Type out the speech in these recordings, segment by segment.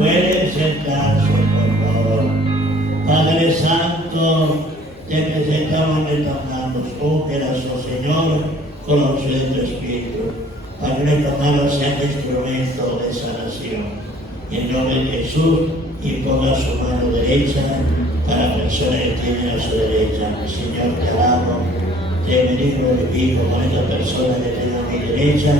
Pueden sentarse, por favor. Padre Santo, te presentamos en estas manos, úngelas, oh Señor, con la unción de tu Espíritu, para que nuestras manos sean instrumento de sanación. En nombre de Jesús, imponga su mano derecha para la persona que tiene a su derecha. Señor, te alabo, te bendigo y vivo con esta persona que tiene a mi derecha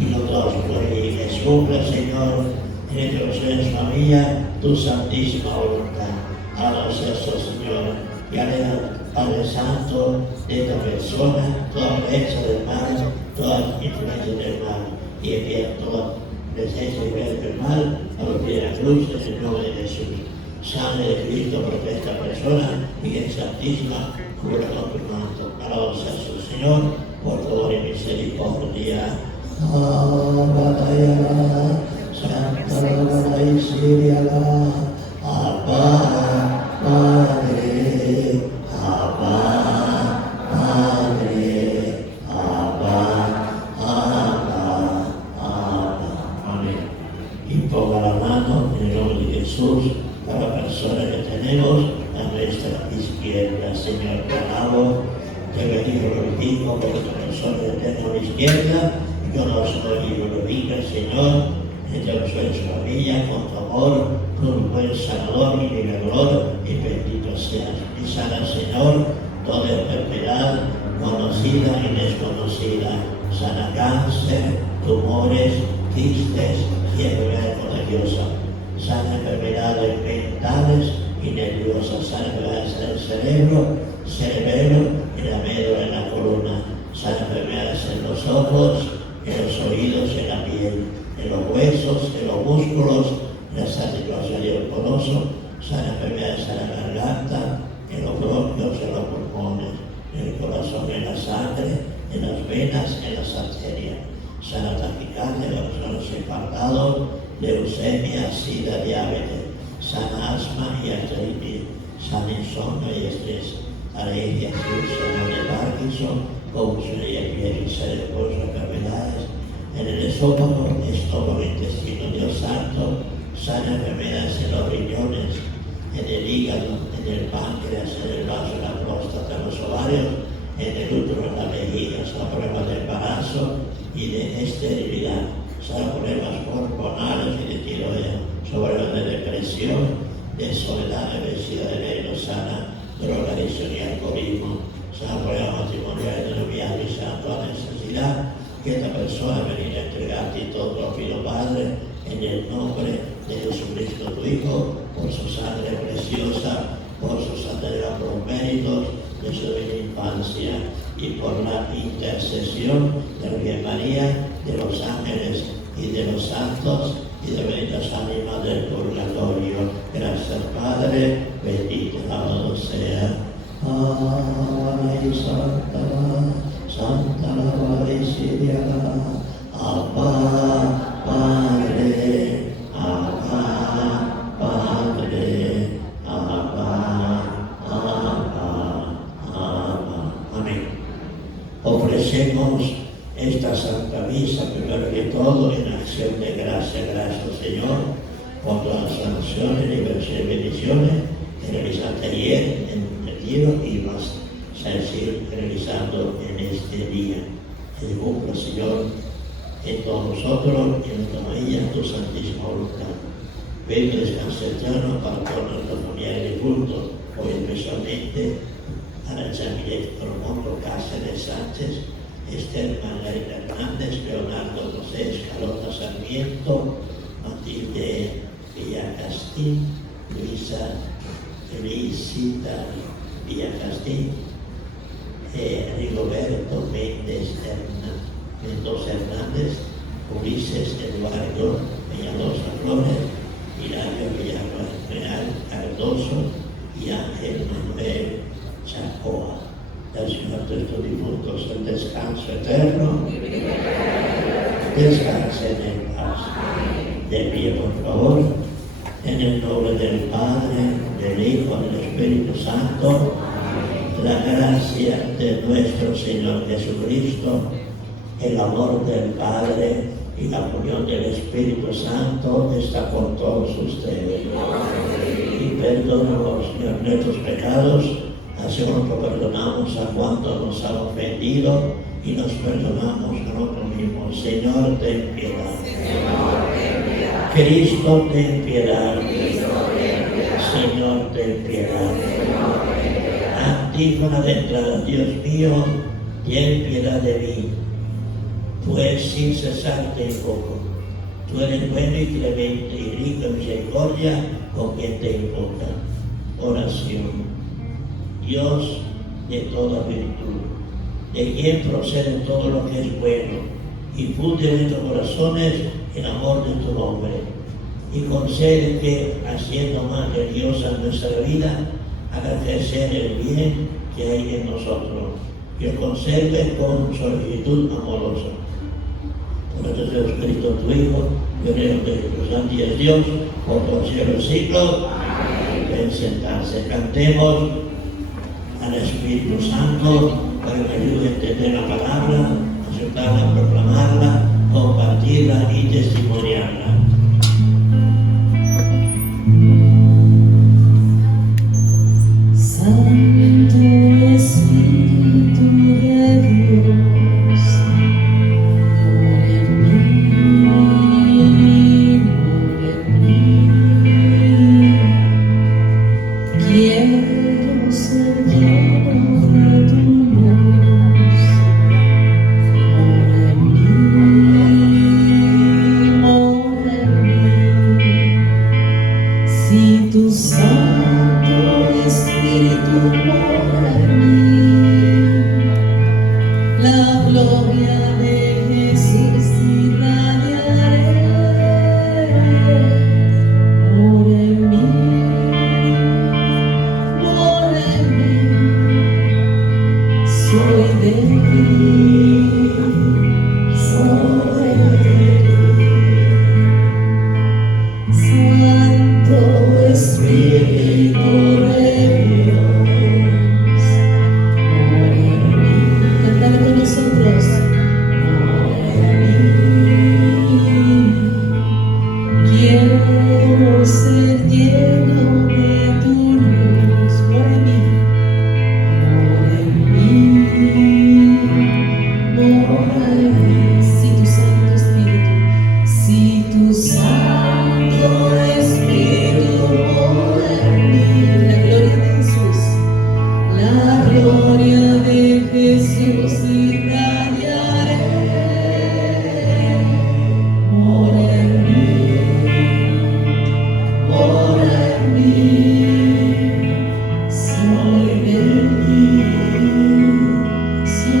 y los dos por ahí. Que cumpla, Señor, en esta persona de su familia, tu santísima voluntad. Alabado seas, oh Señor, y aleja, Padre Santo, de esta persona, toda presencia del mal, toda influencia del mal, y envía toda presencia y vida del mal a los pies de la cruz en el nombre de Jesús. Sangre de Cristo protege a esta persona y en santísima cura con tu manto. Alabado sea su Señor, por favor y misericordia. Santa y Siria, Abba, Padre, Abba, Padre, Abba, Abba, Abba. Amén. Imponga la mano en el nombre de Jesús para la persona que tenemos a nuestra izquierda. Señor, te alabo, te bendigo, glorifico por esta persona que tengo a mi izquierda. Yo no soy y glorifica, Señor, entre los de su familia, con tu amor, con un buen sanador y liberador, y bendito seas. Y sana, Señor, toda enfermedad, conocida y desconocida. Sana cáncer, tumores, quistes y enfermedad contagiosa. Sana enfermedades mentales y nerviosas. Sana enfermedades en el cerebro, en la médula, en la columna. Sana enfermedades en los ojos, en los oídos, en la piel, en los huesos, en los músculos, en las articulaciones y el poroso. Sana enfermedades en la garganta, en los bronquios, en los pulmones, en el corazón, en la sangre, en las venas, en las arterias. Sana taquicardia, los infartados, leucemia, sida, diabetes. Sana asma y artritis. Sana insomnio y estrés. Alergias, úlceras de Parkinson, convulsiones y epidemias cerebrales, enfermedades en el estómago, intestino, Dios santo. Sana enfermedades en los riñones, en el hígado, en el páncreas, en el vaso, en la próstata, en los ovarios, en el útero, en la vejiga. Sana problemas de embarazo y de esterilidad. Sana problemas hormonales y de tiroides, problemas de depresión, de soledad, de obesidad, de veneno. Sana drogadicción y alcoholismo. Sana problemas matrimoniales, de noviazgo y sana toda necesidad que esta persona venga a entregarte y todo lo pido, Padre, en el nombre de Jesucristo, tu Hijo, por su sangre preciosa, por su santidad, por los méritos de su divina infancia y por la intercesión de la Virgen María, de los ángeles y de los santos y de benditas ánimas del purgatorio. Gracias, Padre, bendito, alabado sea. Ay, Santa, Santa la Siria, Abba, Padre, Abba, Padre, Abba, Abba, Abba. Amén. Ofrecemos esta Santa Misa, primero que todo, en acción de gracia. Gracias, Señor, por todas las sanaciones, liberaciones y bendiciones que realizaste ayer en el retiro y más seguir realizando en este día. Que cumpla, Señor, en todos nosotros y en nuestra familia tu santísima voluntad. Ven que descanse eterno para toda nuestra familia de culto, hoy especialmente a la Chamilet Romondo Cáceres Sánchez, Esther Margarita Hernández, Leonardo José Escalota Sarmiento, Matilde Villacastín, Luisa Felicita Villacastín, Rigoberto Mendoza Hernández, Ulises Eduardo Peñalosa Flores, Hilario Villarreal Cardoso y Ángel Manuel Chacoa. El Señor de estos difuntos el descanso eterno. Descansen en paz. De pie, por favor, en el nombre del Padre, del Hijo y del Espíritu Santo. La gracia de nuestro Señor Jesucristo, el amor del Padre y la comunión del Espíritu Santo está con todos ustedes. Y perdónanos, Señor, nuestros pecados, así como perdonamos a cuantos nos han ofendido y nos perdonamos a nosotros mismos. Señor, ten piedad. Cristo, ten piedad. Señor, ten piedad. Antífona de entrada. Dios mío, ten piedad de mí, pues sin cesar te invoco. Tú eres bueno y clemente y rico en misericordia con quien te invoca. Oración. Dios de toda virtud, de quien procede todo lo que es bueno, infunde en nuestros corazones el amor de tu nombre, y concede que, haciendo más gloriosa nuestra vida, haga crecer el bien que hay en nosotros, y os conserve con solicitud amorosa. Por nuestro Señor Jesucristo, tu Hijo, y el Espíritu Santo y es Dios, por todos los siglos. Ven sentarse, cantemos al Espíritu Santo para que ayude a entender la palabra, aceptarla, proclamarla, compartirla y testimoniarla. Santo Espíritu de Dios, mora en mí. Quiero ser lleno de tu luz. Mora en mí. Si tu Santo Espíritu mora en mí, la gloria de Jesús irradiaré. Mora en mí, soy de ti, soy de ti. Santo Espíritu de Dios, mora en mí. Cantad con nosotros. Mora en mí. Quiero ser lleno de tu luz. Mora en mí. Mora en mí. Mora en mí. Si tu Santo Espíritu, si tu Santo Espíritu mora en mí, la gloria de Jesús irradiaré. Mora en mí, soy de ti, soy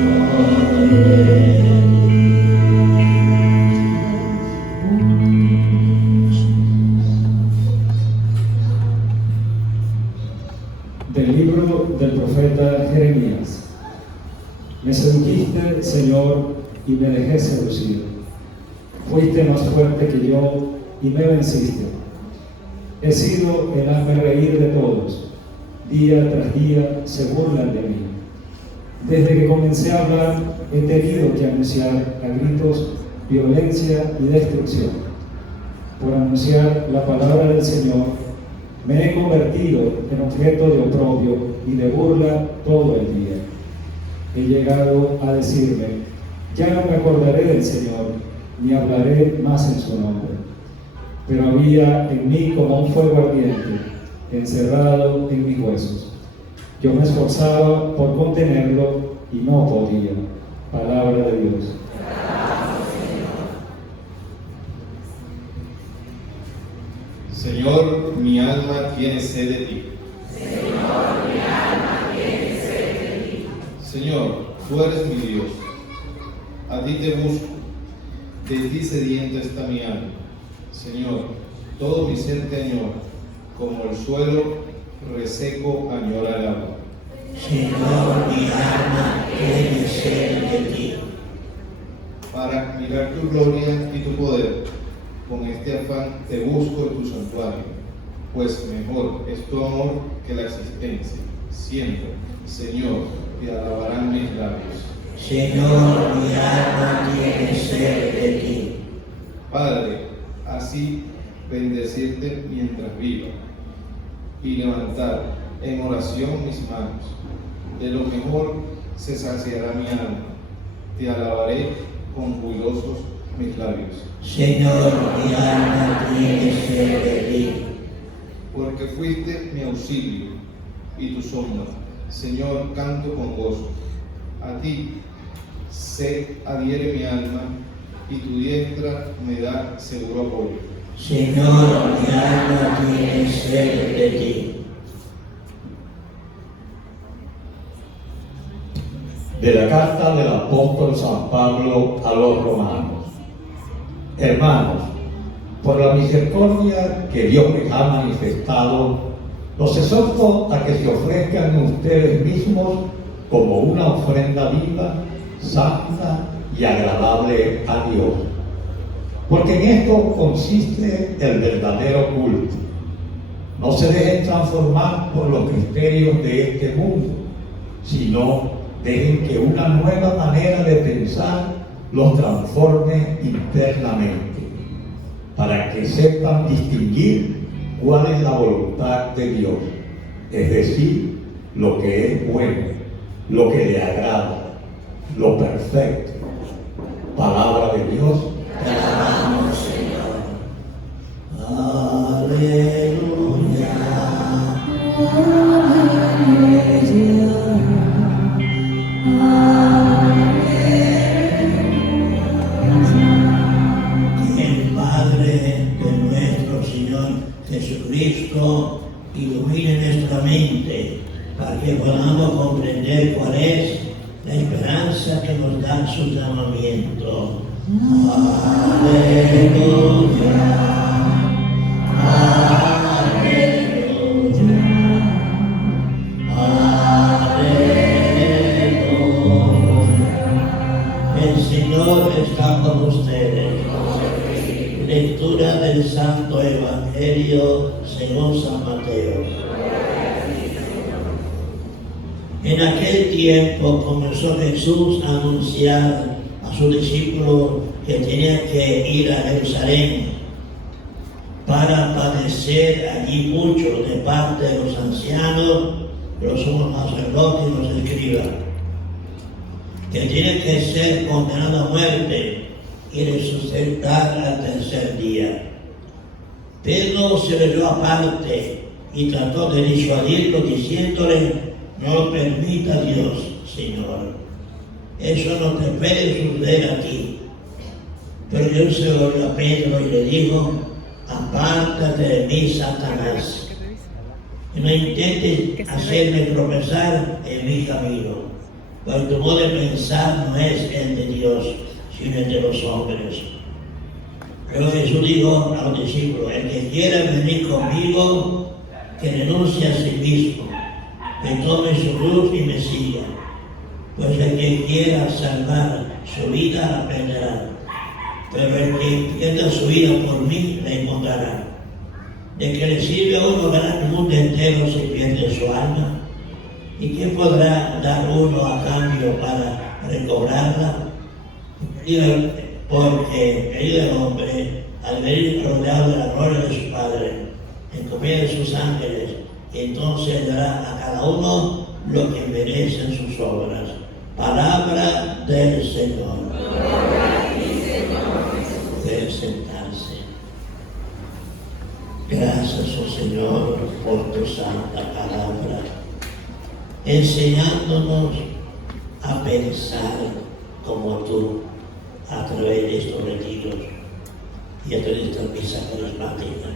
de ti. Del libro del profeta Jeremías. Me sedujiste, Señor, y me dejé seducir. Fuiste más fuerte que yo y me venciste. He sido el hazme reír de todos. Día tras día se burlan de mí. Desde que comencé a hablar, he tenido que anunciar a gritos violencia y destrucción. Por anunciar la palabra del Señor, me he convertido en objeto de oprobio y de burla todo el día. He llegado a decirme, ya no me acordaré del Señor, ni hablaré más en su nombre. Pero había en mí como un fuego ardiente, encerrado en mis huesos. Yo me esforzaba por contenerlo y no podía. Palabra de Dios. Señor, mi alma tiene sed de ti. Señor, mi alma tiene sed de ti. Señor, tú eres mi Dios. A ti te busco. De ti sedienta está mi alma. Señor, todo mi ser te añora, como el suelo reseco añora el agua. Señor, mi alma tiene sed de ti. Para mirar tu gloria y tu poder, con este afán te busco en tu santuario, pues mejor es tu amor que la existencia. Siempre, Señor, te alabarán mis labios. Señor, mi alma tiene sed de ti. Padre, así bendecirte mientras viva y levantar en oración mis manos. De lo mejor se saciará mi alma. Te alabaré con jubilosos mis labios. Señor, mi alma tiene sed de ti. Porque fuiste mi auxilio y tu sombra. Señor, canto con gozo. A ti se adhiere mi alma y tu diestra me da seguro apoyo. Señor, mi alma tiene sed de ti. De la carta del apóstol San Pablo a los romanos. Hermanos, por la misericordia que Dios les ha manifestado, los exhorto a que se ofrezcan ustedes mismos como una ofrenda viva, santa y agradable a Dios. Porque en esto consiste el verdadero culto. No se dejen transformar por los criterios de este mundo, sino dejen que una nueva manera de pensar los transforme internamente, para que sepan distinguir cuál es la voluntad de Dios, es decir, lo que es bueno, lo que le agrada, lo perfecto. Palabra de Dios. Te alabamos, Señor. Aleluya. Que el Padre de nuestro Señor Jesucristo ilumine nuestra mente para que podamos comprender cuál es la esperanza que nos da su llamamiento. Aleluya. Aleluya. Aleluya. El Señor está con ustedes. Lectura del Santo Evangelio según San Mateo. En aquel tiempo comenzó Jesús a anunciar a sus discípulos que tenían que ir a Jerusalén para padecer allí mucho de parte de los ancianos, de los sumos sacerdotes y los escribas, que tienen que ser condenados a muerte y resucitar al tercer día. Pedro se le dio aparte y trató de disuadirlo diciéndole: no lo permita Dios, Señor. Eso no te puede suceder a ti. Pero Dios se volvió a Pedro y le dijo: apártate de mí, Satanás, y no intentes hacerme tropezar en mi camino, porque tu modo de pensar no es el de Dios, sino el de los hombres. Luego Jesús dijo a los discípulos: el que quiera venir conmigo, que renuncie a sí mismo, que tome su cruz y me siga. Pues el que quiera salvar su vida la perderá, pero el que pierda su vida por mí la encontrará. ¿De qué le sirve a uno ganar el mundo entero si pierde su alma? ¿Y qué podrá dar uno a cambio para recobrarla? Porque el Hijo del Hombre, al venir rodeado de la gloria de su Padre, en compañía de sus ángeles, entonces dará a cada uno lo que merecen sus obras. Palabra del Señor. Puede sentarse. Gracias, oh Señor, por tu santa palabra, enseñándonos a pensar como tú a través de estos retiros y a través de esta misa carismática.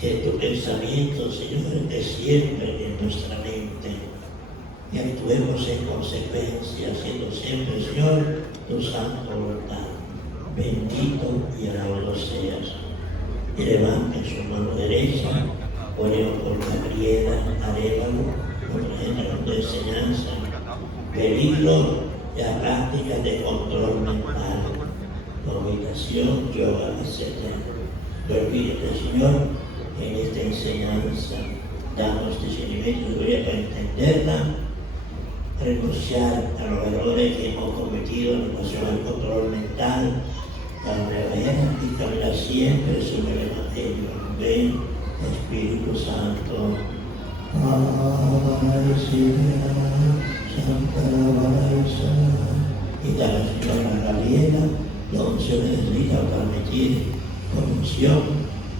Que tu pensamiento, Señor, esté siempre en nuestra mente y actuemos en consecuencia, haciendo siempre, Señor, tu santa voluntad. Bendito y alabado seas. Y levante su mano derecha, ponemos por Gabriela Arevalo, por género de enseñanza, peligro de la práctica de control mental, meditación, yoga, etc. Permítete, Señor, en esta enseñanza, damos discernimiento y gloria para entenderla, renunciar a los errores que hemos cometido en relación al control mental y camina siempre sobre el Evangelio. Ven, Espíritu Santo. Santa Baraisa. Y da la señora Gabriela la unción necesita transmitir con unción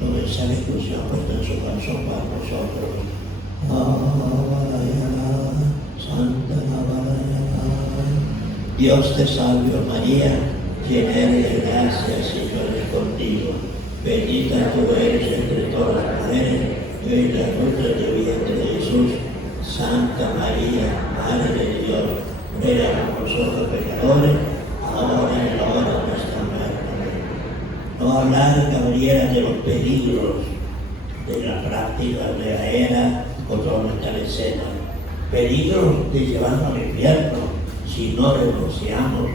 los mensajes que usted ha puesto en su corazón para nosotros. Santa Baraisa. Dios te salve, María, llena eres de gracia, el Señor es contigo. Bendita tú eres entre todas las mujeres, y bendita la fruto de tu vientre, Jesús. Santa María, Madre de Dios, ruega por nosotros pecadores, ahora y en la hora de nuestra muerte. No hablar, Gabriela, de los peligros de la práctica de la era contra nuestra escena. Peligros de llevarnos al infierno si no renunciamos.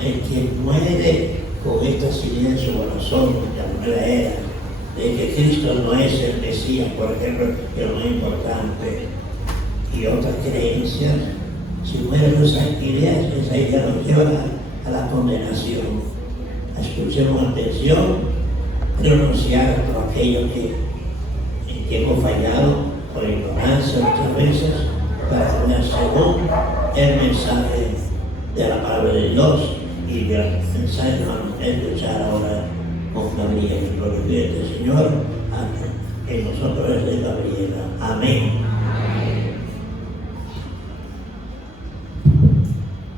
El que muere con estas ideas en su corazón, la nueva era, de que Cristo no es el Mesías, por ejemplo, que es lo más importante, y otras creencias, si muere con esas ideas nos lleva a la condenación. Escuchemos atención, renunciar a todo aquello en que hemos fallado por ignorancia muchas veces, para poner según el mensaje de la palabra de Dios y el mensaje que vamos a escuchar ahora con Gabriela. Gloria al Señor, amén. En nosotros es de Gabriela. Amén.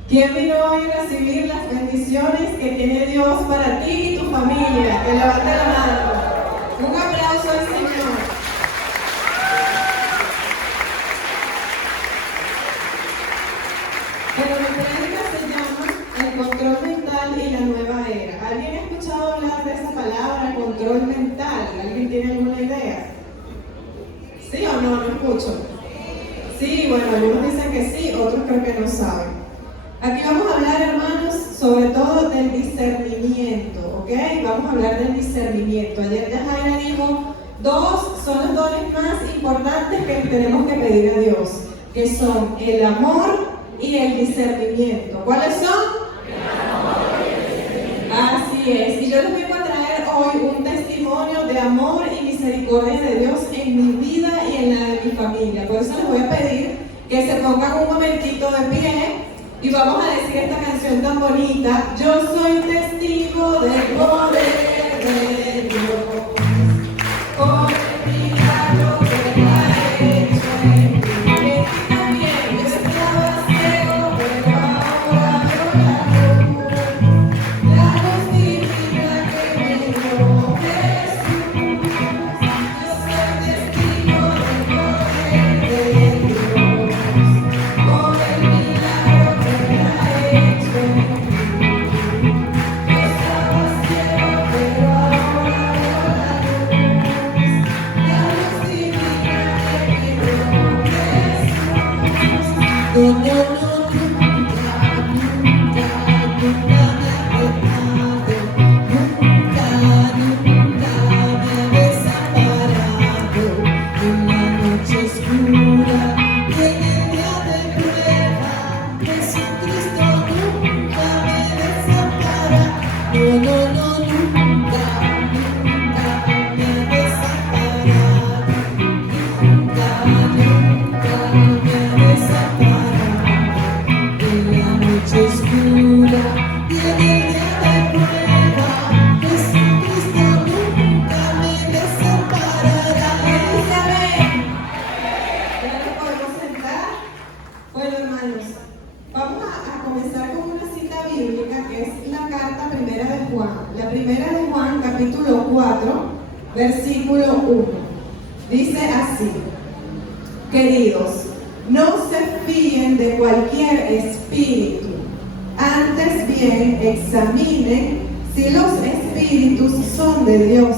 ¿Quién vino hoy a recibir las bendiciones que tiene Dios para ti y tu familia? Que levante la mano. Un aplauso al Señor. Pero mi prédica se llama El control mental y la nueva era. ¿Alguien ha escuchado hablar de esa palabra, control mental? ¿Alguien tiene alguna idea? ¿Sí o no? No escucho. Sí, bueno, algunos dicen que sí, otros creo que no saben. Aquí vamos a hablar, hermanos, sobre todo del discernimiento, ¿ok? Vamos a hablar del discernimiento. Ayer ya Jaira dijo, son los dones más importantes que tenemos que pedir a Dios, que son el amor y el discernimiento. ¿Cuáles son? El amor y el discernimiento. Así es. Y yo les vengo a traer hoy un testimonio de amor y misericordia de Dios en mi vida y en la de mi familia. Por eso les voy a pedir que se pongan un momentito de pie. Y vamos a decir esta canción tan bonita. Yo soy testigo del poder de Dios, por el milagro que ha hecho en mí. Que también yo estaba ciego, pero ahora veo la justicia que me dio Jesús. Yo soy testigo del poder de Dios, por el milagro que ha hecho en mí. Yo estaba ciego, pero ahora veo la luz. La justicia que me dio Jesús. Versículo 1. Dice así: Queridos, no se fíen de cualquier espíritu, antes bien examinen si los espíritus son de Dios,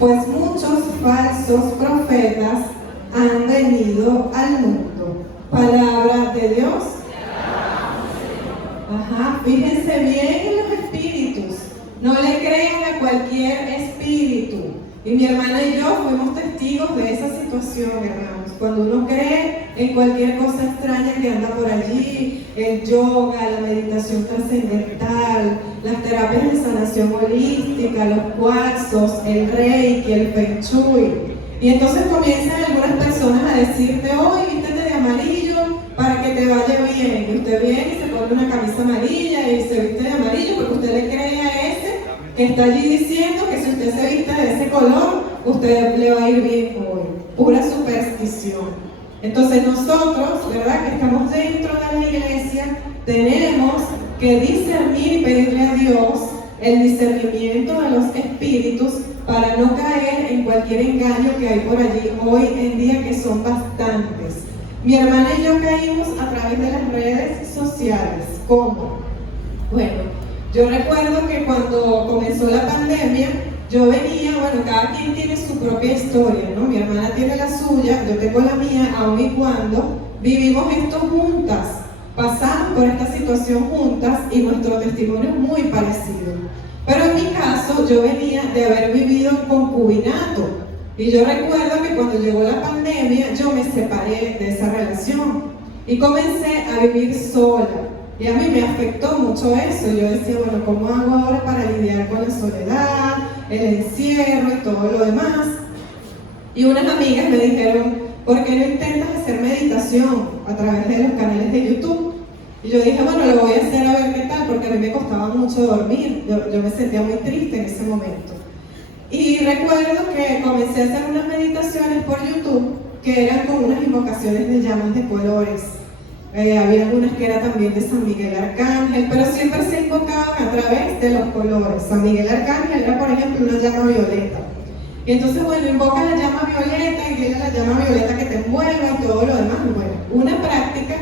pues muchos falsos profetas han venido al mundo. Palabra de Dios. Fíjense bien en los espíritus, no le crean a cualquier espíritu. Y mi hermana y yo fuimos testigos de esa situación situación, hermanos. Cuando uno cree en cualquier cosa extraña que anda por allí, el yoga, la meditación trascendental, las terapias de sanación holística, los cuarzos, el reiki, el feng shui. Y entonces comienzan algunas personas a decirte, hoy vístete de amarillo para que te vaya bien. Y usted viene y se pone una camisa amarilla y se viste de amarillo porque usted le cree a ese que está allí diciendo que si usted se viste de ese color, usted le va a ir bien hoy. Pura superstición. Entonces nosotros, ¿verdad?, que estamos dentro de la iglesia, tenemos que discernir y pedirle a Dios el discernimiento de los espíritus para no caer en cualquier engaño que hay por allí hoy en día, que son bastantes. Mi hermana y yo caímos a través de las redes sociales. ¿Cómo? Bueno, yo recuerdo que cuando comenzó la pandemia, yo venía, bueno, cada quien tiene su propia historia, ¿no? Mi hermana tiene la suya, yo tengo la mía, aun y cuando vivimos esto juntas, pasamos por esta situación juntas y nuestro testimonio es muy parecido. Pero en mi caso, yo venía de haber vivido en concubinato. Y yo recuerdo que cuando llegó la pandemia, yo me separé de esa relación y comencé a vivir sola. Y a mí me afectó mucho eso. Yo decía, bueno, ¿cómo hago ahora para lidiar con la soledad, el encierro y todo lo demás? Y unas amigas me dijeron, ¿por qué no intentas hacer meditación a través de los canales de YouTube? Y yo dije, bueno, lo voy a hacer a ver qué tal, porque a mí me costaba mucho dormir. Yo me sentía muy triste en ese momento. Y recuerdo que comencé a hacer unas meditaciones por YouTube que eran como unas invocaciones de llamas de colores. Había algunas que eran también de San Miguel Arcángel, pero siempre se invocaban a través de los colores. San Miguel Arcángel era, por ejemplo, una llama violeta. Y entonces, bueno, invoca la llama violeta y viene la llama violeta que te envuelva y todo lo demás. Bueno, una práctica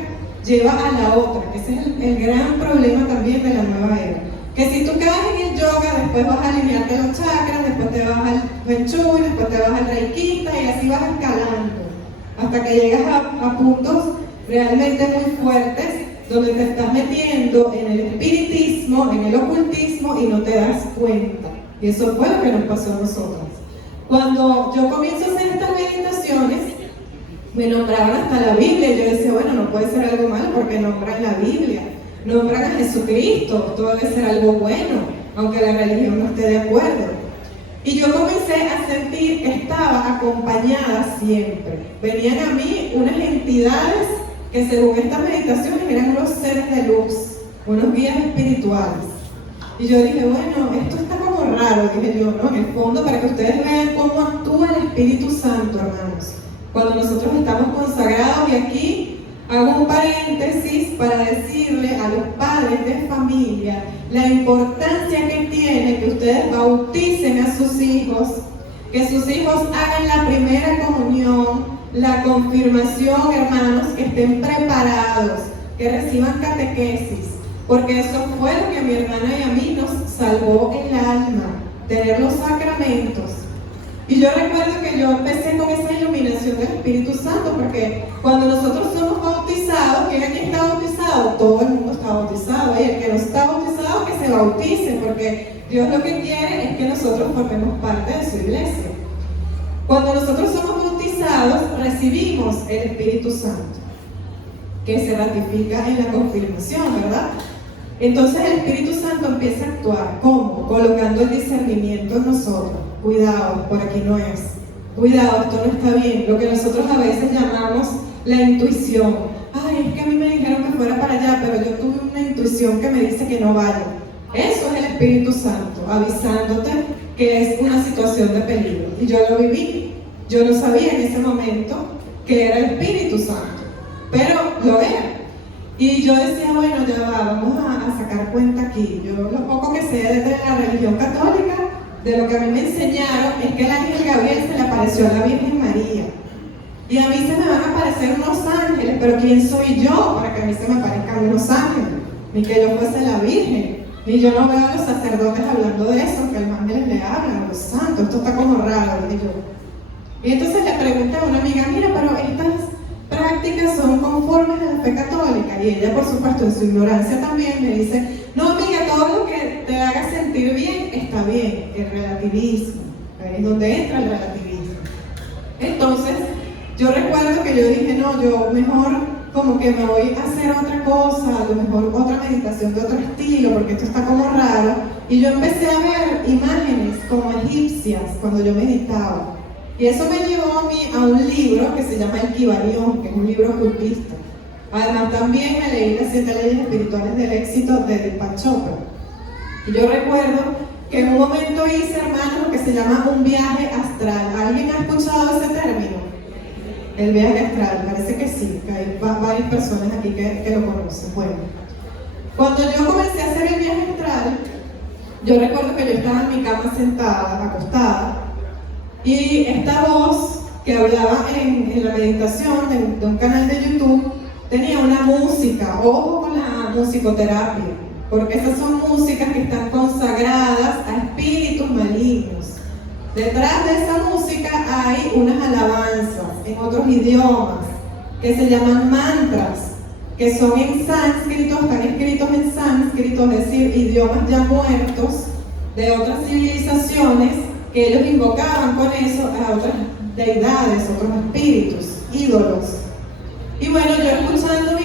lleva a la otra. Ese es el gran problema también de la nueva era. Que si tú caes en el yoga, después vas a alinearte los chakras, después te vas al feng shui, después te vas al reikista y así vas escalando. Hasta que llegas a puntos realmente muy fuertes, donde te estás metiendo en el espiritismo, en el ocultismo y no te das cuenta. Y eso fue lo que nos pasó a nosotras. Cuando yo comienzo a hacer estas meditaciones, me nombraban hasta la Biblia. Yo decía, bueno, no puede ser algo malo porque nombran la Biblia, nombran a Jesucristo, esto debe ser algo bueno, aunque la religión no esté de acuerdo. Y yo comencé a sentir que estaba acompañada siempre. Venían a mí unas entidades que según estas meditaciones eran unos seres de luz, unos guías espirituales. Y yo dije, bueno, esto está como raro, dije yo, ¿no? En el fondo, para que ustedes vean cómo actúa el Espíritu Santo, hermanos. Cuando nosotros estamos consagrados, y aquí hago un paréntesis para decirle a los padres de familia la importancia que tiene que ustedes bauticen a sus hijos, que sus hijos hagan la primera comunión, la confirmación, hermanos, que estén preparados, que reciban catequesis, porque eso fue lo que a mi hermana y a mí nos salvó el alma, tener los sacramentos. Y yo recuerdo que yo empecé con esa iluminación del Espíritu Santo, porque cuando nosotros somos bautizados, ¿quién aquí está bautizado? Todo el mundo está bautizado, y el que no está bautizado, que se bautice, porque Dios lo que quiere es que nosotros formemos parte de su iglesia. Cuando nosotros somos bautizados, recibimos el Espíritu Santo, que se ratifica en la confirmación, ¿verdad? Entonces el Espíritu Santo empieza a actuar. ¿Cómo? Colocando el discernimiento en nosotros. Cuidado, por aquí no es. Cuidado, esto no está bien. Lo que nosotros a veces llamamos la intuición. Ay, es que a mí me dijeron que fuera para allá, pero yo tuve una intuición que me dice que no vaya. Eso es el Espíritu Santo, avisándote que es una situación de peligro. Y yo lo viví. Yo no sabía en ese momento que era el Espíritu Santo, pero lo era. Y yo decía, bueno, ya va, vamos a sacar cuenta aquí. Yo lo poco que sé de la religión católica, de lo que a mí me enseñaron, es que el ángel Gabriel se le apareció a la Virgen María. Y a mí se me van a aparecer unos ángeles, pero ¿quién soy yo para que a mí se me aparezcan unos ángeles? Ni que yo fuese la Virgen. Ni yo no veo a los sacerdotes hablando de eso, que los ángeles le hablan, a los santos. Esto está como raro, dije yo. Y entonces le pregunté a una amiga, mira, pero estas prácticas son conformes a la fe católica. Y ella, por supuesto, en su ignorancia también me dice, no, amiga, todo lo que te haga sentir bien está bien. El relativismo, es donde entra el relativismo. Entonces, yo recuerdo que yo dije, no, yo mejor como que me voy a hacer otra cosa, a lo mejor otra meditación de otro estilo, porque esto está como raro. Y yo empecé a ver imágenes como egipcias cuando yo meditaba. Y eso me llevó a mí a un libro que se llama El Kybalión, que es un libro ocultista. Además también me leí las 7 leyes espirituales del éxito de Deepak Chopra. Y yo recuerdo que en un momento hice, hermano, lo que se llama un viaje astral. ¿Alguien ha escuchado ese término? El viaje astral, parece que sí, que hay varias personas aquí que lo conocen. Bueno, cuando yo comencé a hacer el viaje astral, yo recuerdo que yo estaba en mi cama sentada, acostada, y esta voz que hablaba en la meditación de un canal de YouTube tenía una música. Ojo con la musicoterapia, porque esas son músicas que están consagradas a espíritus malignos. Detrás de esa música hay unas alabanzas en otros idiomas que se llaman mantras, que son en sánscrito, están escritos en sánscrito, es decir, idiomas ya muertos de otras civilizaciones, que ellos invocaban con eso a otras deidades, otros espíritus, ídolos. Y bueno, yo escuchando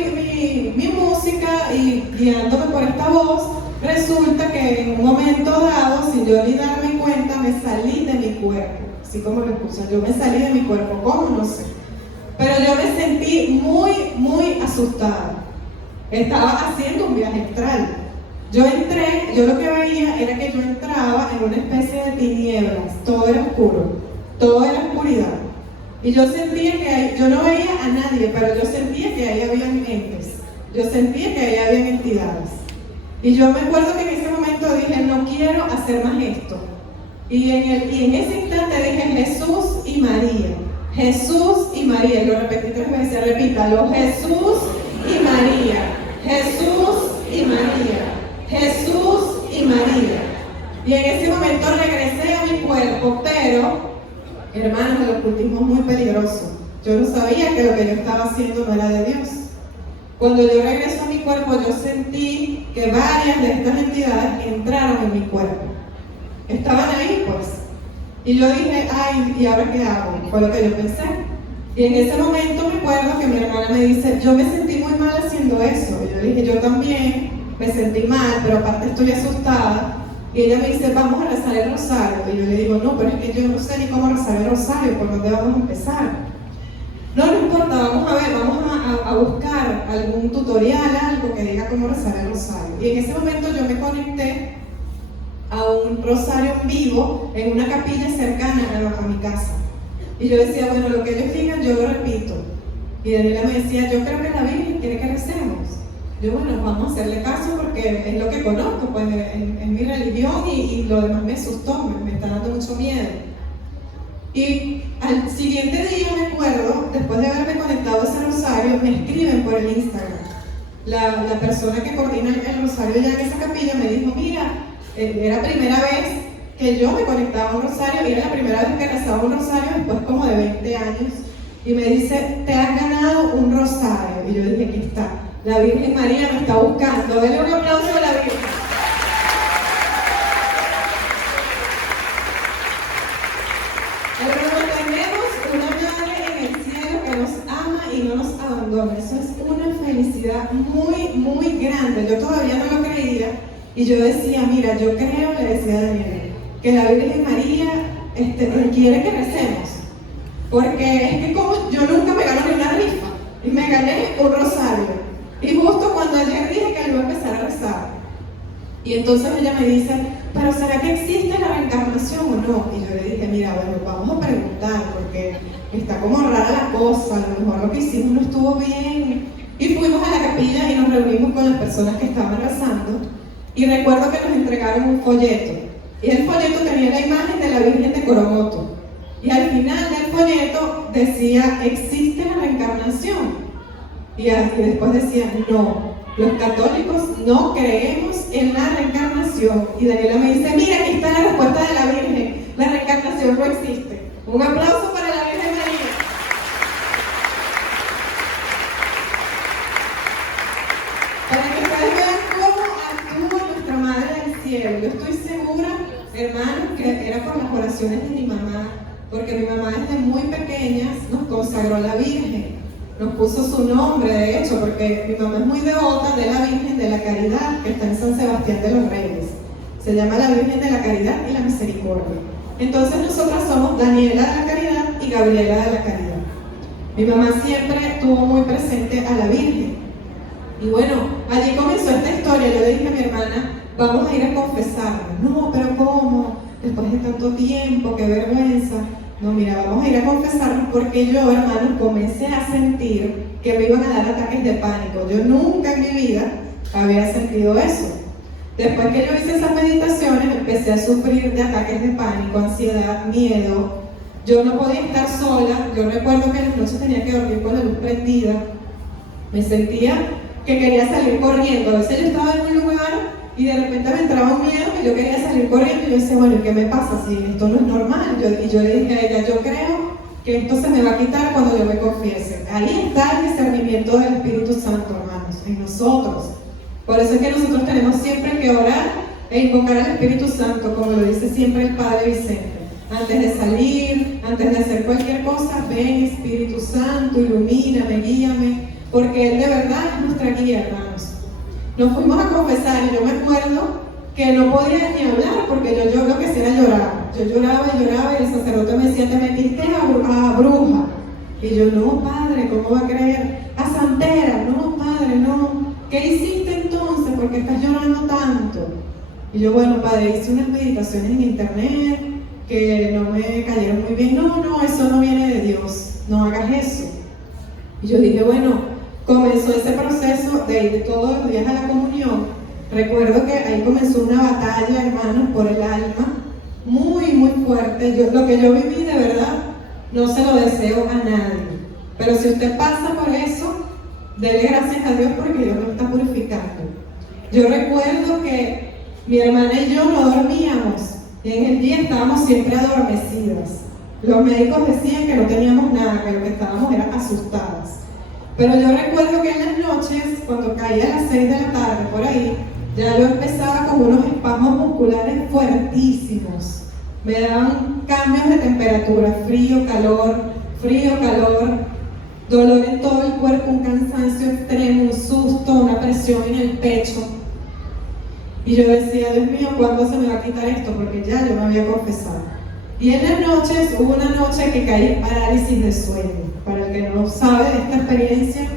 mi música y guiándome por esta voz, resulta que en un momento dado, sin yo ni darme cuenta, me salí de mi cuerpo. Así como lo escuchan, yo me salí de mi cuerpo, ¿cómo? No sé. Pero yo me sentí muy asustada. Estaba haciendo un viaje astral. Yo entré, yo lo que veía era que yo entraba en una especie de tinieblas, todo era oscuro, todo era oscuridad. Y yo sentía que yo no veía a nadie, pero yo sentía que ahí habían entes, yo sentía que ahí habían entidades. Y yo me acuerdo que en ese momento dije, no quiero hacer más esto. Y en ese instante dije, Jesús y María, Jesús y María, lo repetí 3 veces, repítalo, Jesús y María, Jesús y María, Jesús y María. Y en ese momento regresé a mi cuerpo, pero, hermanos, el ocultismo es muy peligroso. Yo no sabía que lo que yo estaba haciendo no era de Dios. Cuando yo regreso a mi cuerpo, yo sentí que varias de estas entidades entraron en mi cuerpo. Estaban ahí, pues. Y yo dije, ay, ¿y ahora qué hago? Fue lo que yo pensé. Y en ese momento me acuerdo que mi hermana me dice, yo me sentí muy mal haciendo eso. Y yo dije, yo también me sentí mal, pero aparte estoy asustada. Y ella me dice, vamos a rezar el rosario. Y yo le digo, no, pero es que yo no sé ni cómo rezar el rosario, ¿por dónde vamos a empezar? No importa, vamos a ver, vamos a buscar algún tutorial, algo que diga cómo rezar el rosario. Y en ese momento yo me conecté a un rosario en vivo en una capilla cercana a mi casa. Y yo decía, bueno, lo que ellos digan yo lo repito. Y Daniela me decía, yo creo que la Virgen quiere que recemos. Yo, bueno, vamos a hacerle caso porque es lo que conozco, pues es mi religión y lo demás me asustó, me está dando mucho miedo. Y al siguiente día me acuerdo, después de haberme conectado a ese rosario, me escriben por el Instagram. La persona que coordina el rosario ya en esa capilla me dijo, mira, era la primera vez que yo me conectaba a un rosario y era la primera vez que rezaba un rosario después como de 20 años. Y me dice, te has ganado un rosario. Y yo dije, aquí está, la Virgen María me está buscando. Denle un aplauso a la Virgen. Y no nos abandona, eso es una felicidad muy grande. Yo todavía no lo creía y yo decía, mira, yo creo, le decía a Daniela, que la Virgen María quiere que recemos, porque es que como yo nunca me gano ni una rifa y me gané un rosario y justo cuando ayer dije que iba a empezar a rezar y entonces ella me dice, pero ¿será que existe la reencarnación o no? Y yo le dije, mira, bueno, vamos a preguntar porque está como rara la cosa, a lo mejor lo que hicimos no estuvo bien. Y fuimos a la capilla y nos reunimos con las personas que estaban rezando y recuerdo que nos entregaron un folleto y el folleto tenía la imagen de la Virgen de Coromoto y al final del folleto decía, ¿existe la reencarnación? Y después decía, no, los católicos no creemos en la reencarnación. Y Daniela me dice, mira, aquí está la respuesta de la Virgen, la reencarnación no existe. Un aplauso para la Virgen María. Para que ustedes vean cómo actúa nuestra Madre del Cielo. Yo estoy segura, hermanos, que era por las oraciones de mi mamá, porque mi mamá desde muy pequeñas nos consagró consagró la Virgen, nos puso su nombre, de hecho, porque mi mamá es muy devota de la Virgen de la Caridad, que está en San Sebastián de los Reyes. Se llama la Virgen de la Caridad y la Misericordia. Entonces nosotras somos Daniela de la Caridad y Gabriela de la Caridad. Mi mamá siempre tuvo muy presente a la Virgen. Y bueno, allí comenzó esta historia. Yo le dije a mi hermana, vamos a ir a confesarnos. No, pero ¿cómo? Después de tanto tiempo, qué vergüenza. No, mira, vamos a ir a confesarnos porque yo, hermanos, comencé a sentir que me iban a dar ataques de pánico. Yo nunca en mi vida había sentido eso. Después que yo hice esas meditaciones, empecé a sufrir de ataques de pánico, ansiedad, miedo. Yo no podía estar sola. Yo recuerdo que en las noches tenía que dormir con la luz prendida. Me sentía que quería salir corriendo. A veces yo estaba en un lugar y de repente me entraba un miedo y yo quería salir corriendo. Y yo decía, bueno, ¿qué me pasa? Si esto no es normal. Y yo le dije a ella, yo creo que esto se me va a quitar cuando yo me confiese. Ahí está el discernimiento del Espíritu Santo, hermanos, en nosotros. Por eso es que nosotros tenemos siempre que orar e invocar al Espíritu Santo, como lo dice siempre el Padre Vicente. Antes de salir, antes de hacer cualquier cosa, ven Espíritu Santo, ilumíname, guíame, porque Él de verdad es nuestra guía, hermanos. Nos fuimos a confesar y yo me acuerdo que no podía ni hablar porque yo lo que hacía era llorar. Yo lloraba y el sacerdote me decía, te metiste a bruja. Y yo, no, padre, ¿cómo va a creer? A santera, no, padre, no. ¿Qué hiciste entonces? ¿Por qué estás llorando tanto? Y yo, bueno, padre, hice unas meditaciones en internet que no me cayeron muy bien. No, eso no viene de Dios, no hagas eso. Y yo dije, bueno, comenzó ese proceso de ir todos los días a la comunión. Recuerdo que ahí comenzó una batalla, hermanos, por el alma, muy, muy fuerte. Lo que yo viví, de verdad, no se lo deseo a nadie. Pero si usted pasa por eso, dele gracias a Dios porque Dios lo está purificando. Yo recuerdo que mi hermana y yo no dormíamos. Y en el día estábamos siempre adormecidas. Los médicos decían que no teníamos nada, que lo que estábamos era asustadas. Pero yo recuerdo que en las noches, cuando caía a las 6 de la tarde, por ahí, ya yo empezaba con unos espasmos musculares fuertísimos. Me daban cambios de temperatura, frío, calor, dolor en todo el cuerpo, un cansancio extremo, un susto, una presión en el pecho. Y yo decía, Dios mío, ¿cuándo se me va a quitar esto? Porque ya yo me había confesado. Y en las noches, hubo una noche que caí en parálisis de sueño. Para el que no sabe de esta experiencia,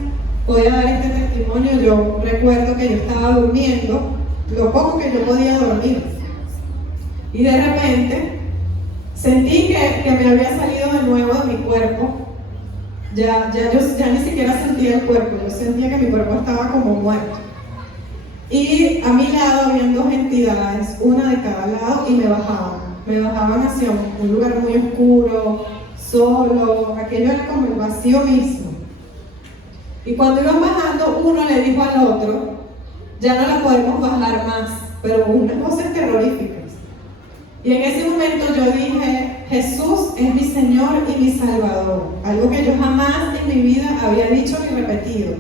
voy a dar este testimonio. Yo recuerdo que yo estaba durmiendo, lo poco que yo podía dormir. Y de repente, sentí que me había salido de nuevo de mi cuerpo. Ya ni siquiera sentía el cuerpo, yo sentía que mi cuerpo estaba como muerto. Y a mi lado habían dos entidades, una de cada lado, y me bajaban hacia un lugar muy oscuro, solo, aquello era como el vacío mismo. Y cuando iban bajando, uno le dijo al otro, ya no la podemos bajar más, pero unas voces terroríficas. Y en ese momento yo dije, Jesús es mi Señor y mi Salvador, algo que yo jamás en mi vida había dicho ni repetido,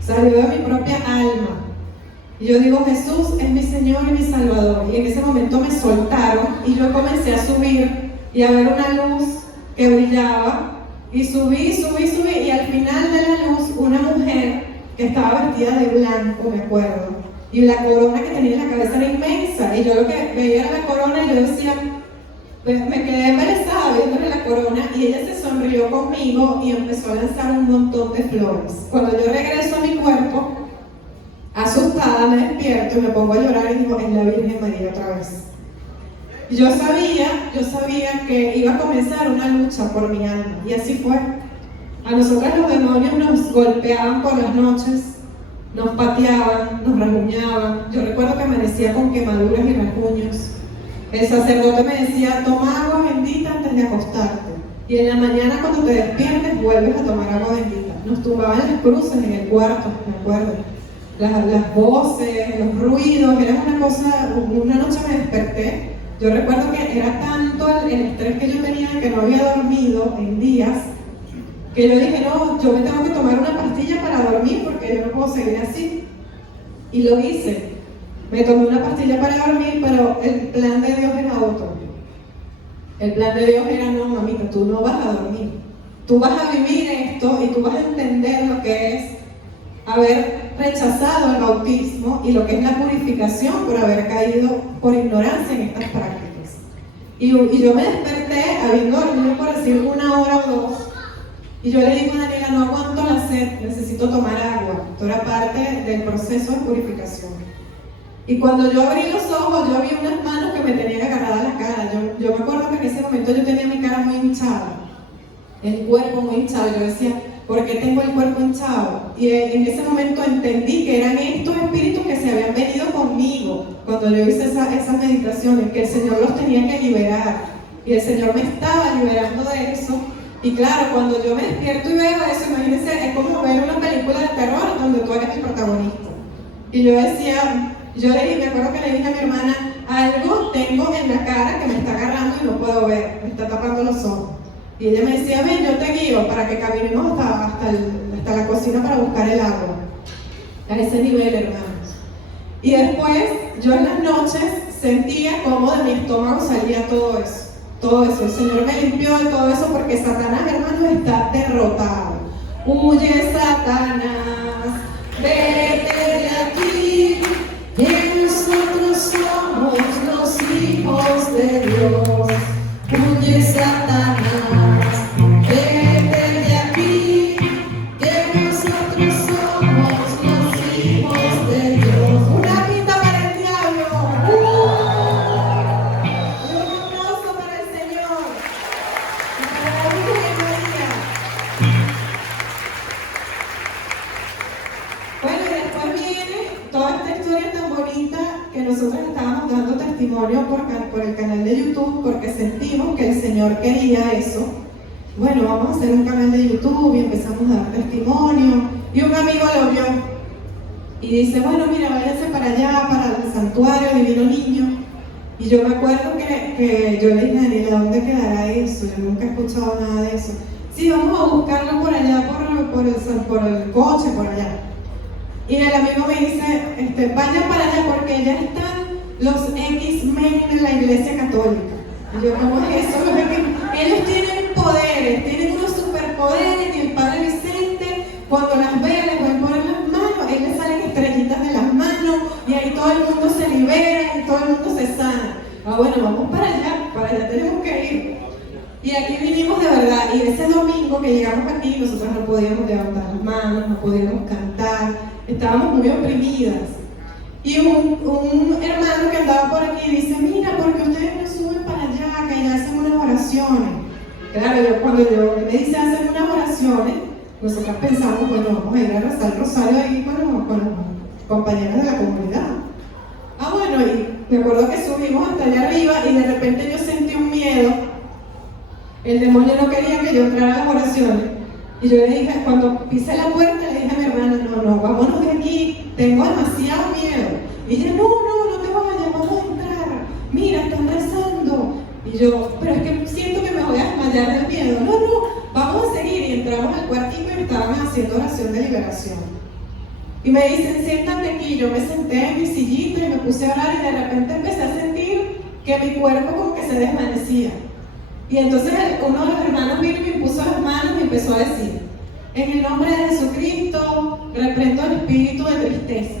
salió de mi propia alma. Y yo digo, Jesús es mi Señor y mi Salvador. Y en ese momento me soltaron y yo comencé a subir y a ver una luz que brillaba. Y subí y al final de la luz una mujer que estaba vestida de blanco, me acuerdo. Y la corona que tenía en la cabeza era inmensa. Y yo lo que veía era la corona y yo decía, pues me quedé embelesada viéndole la corona. Y ella se sonrió conmigo y empezó a lanzar un montón de flores. Cuando yo regreso a mi cuerpo, asustada, me despierto y me pongo a llorar y digo, es la Virgen María otra vez. Y yo sabía que iba a comenzar una lucha por mi alma, y así fue. A nosotras los demonios nos golpeaban por las noches, nos pateaban, nos rasguñaban. Yo recuerdo que amanecía con quemaduras y rasguños. El sacerdote me decía, toma agua bendita antes de acostarte. Y en la mañana cuando te despiertes, vuelves a tomar agua bendita. Nos tumbaban las cruces en el cuarto, me acuerdo. Las voces, los ruidos, era una cosa. Una noche me desperté. Yo recuerdo que era tanto el estrés que yo tenía, que no había dormido en días, que yo dije, no, yo me tengo que tomar una pastilla para dormir porque yo no puedo seguir así. Y lo hice. Me tomé una pastilla para dormir, pero el plan de Dios era otro. El plan de Dios era, no, mamita, tú no vas a dormir. tú vas a vivir esto y tú vas a entender lo que es haber rechazado el bautismo y lo que es la purificación por haber caído por ignorancia en estas prácticas. Y yo me desperté habiendo dormido por decir 1 hora o 2, y yo le digo a Daniela, no aguanto la sed, necesito tomar agua. Esto era parte del proceso de purificación. Y cuando yo abrí los ojos, yo vi unas manos que me tenían agarrada la cara. Yo me acuerdo que en ese momento yo tenía mi cara muy hinchada, el cuerpo muy hinchado. Yo decía, ¿por qué tengo el cuerpo hinchado? Y en ese momento entendí que eran estos espíritus que se habían venido conmigo cuando yo hice esas meditaciones, que el Señor los tenía que liberar. Y el Señor me estaba liberando de eso. Y claro, cuando yo me despierto y veo eso, imagínense, es como ver una película de terror donde tú eres el protagonista. Y yo decía, me acuerdo que le dije a mi hermana, algo tengo en la cara que me está agarrando y no puedo ver, me está tapando los ojos. Y ella me decía, ven, yo te guío para que caminemos hasta la cocina para buscar el agua. A ese nivel, hermanos. Y después, yo en las noches sentía como de mi estómago salía todo eso. Todo eso, el Señor me limpió de todo eso porque Satanás, hermanos, está derrotado. Huye, Satanás, vete de aquí, que nosotros somos los hijos de Dios. Huye, Satanás, vete de aquí, que nosotros somos los hijos de Dios. Una pinta para el diablo. Bueno, y después viene toda esta historia tan bonita que nosotros estábamos dando testimonio por el canal de YouTube, porque sentimos que el Señor quería eso. Bueno, vamos a hacer un canal de YouTube y empezamos a dar testimonio. Y un amigo lo vio y dice, bueno, mira, váyanse para allá, para el santuario Divino Niño. Y yo me acuerdo que yo le dije a Daniela, ¿dónde quedará eso? Yo nunca he escuchado nada de eso. Sí, vamos a buscarlo por allá, por el coche, por allá. Y el amigo me dice, vayan para allá porque ya están los X-Men en la Iglesia Católica. Y yo, ¿cómo es eso? Ellos tienen poderes, tienen unos superpoderes, y el Padre Vicente, cuando las ve, les va a poner las manos, a él le salen estrellitas de las manos, y ahí todo el mundo se libera, y todo el mundo se sana. Ah, bueno, vamos para allá tenemos que ir. Y aquí vinimos de verdad, y ese domingo que llegamos aquí, nosotros no podíamos levantar las manos, no podíamos cantar, estábamos muy oprimidas. Y un hermano que andaba por aquí dice, mira, ¿por qué ustedes no suben para allá, que allá hacen unas oraciones? Claro, cuando me dice hacen unas oraciones, nosotros pensamos, bueno, vamos a ir a rezar el rosario ahí con los compañeros de la comunidad. Ah, bueno, y me acuerdo que subimos hasta allá arriba y de repente yo sentí un miedo. El demonio no quería que yo entrara a las oraciones. Y yo le dije, cuando pisé la puerta, le dije a mi hermana, no, vámonos de aquí, tengo demasiado miedo. Y ella, no te vayas, vamos a entrar. Mira, están rezando. Y yo, pero es que siento que me voy a desmayar del miedo. No, vamos a seguir. Y entramos al cuartito y estaban haciendo oración de liberación. Y me dicen, siéntate aquí. Yo me senté en mi sillita y me puse a orar y de repente empecé a sentir que mi cuerpo como que se desvanecía. Y entonces uno de los hermanos vino y me puso las manos y empezó a decir, en el nombre de Jesucristo, reprendo el espíritu de tristeza,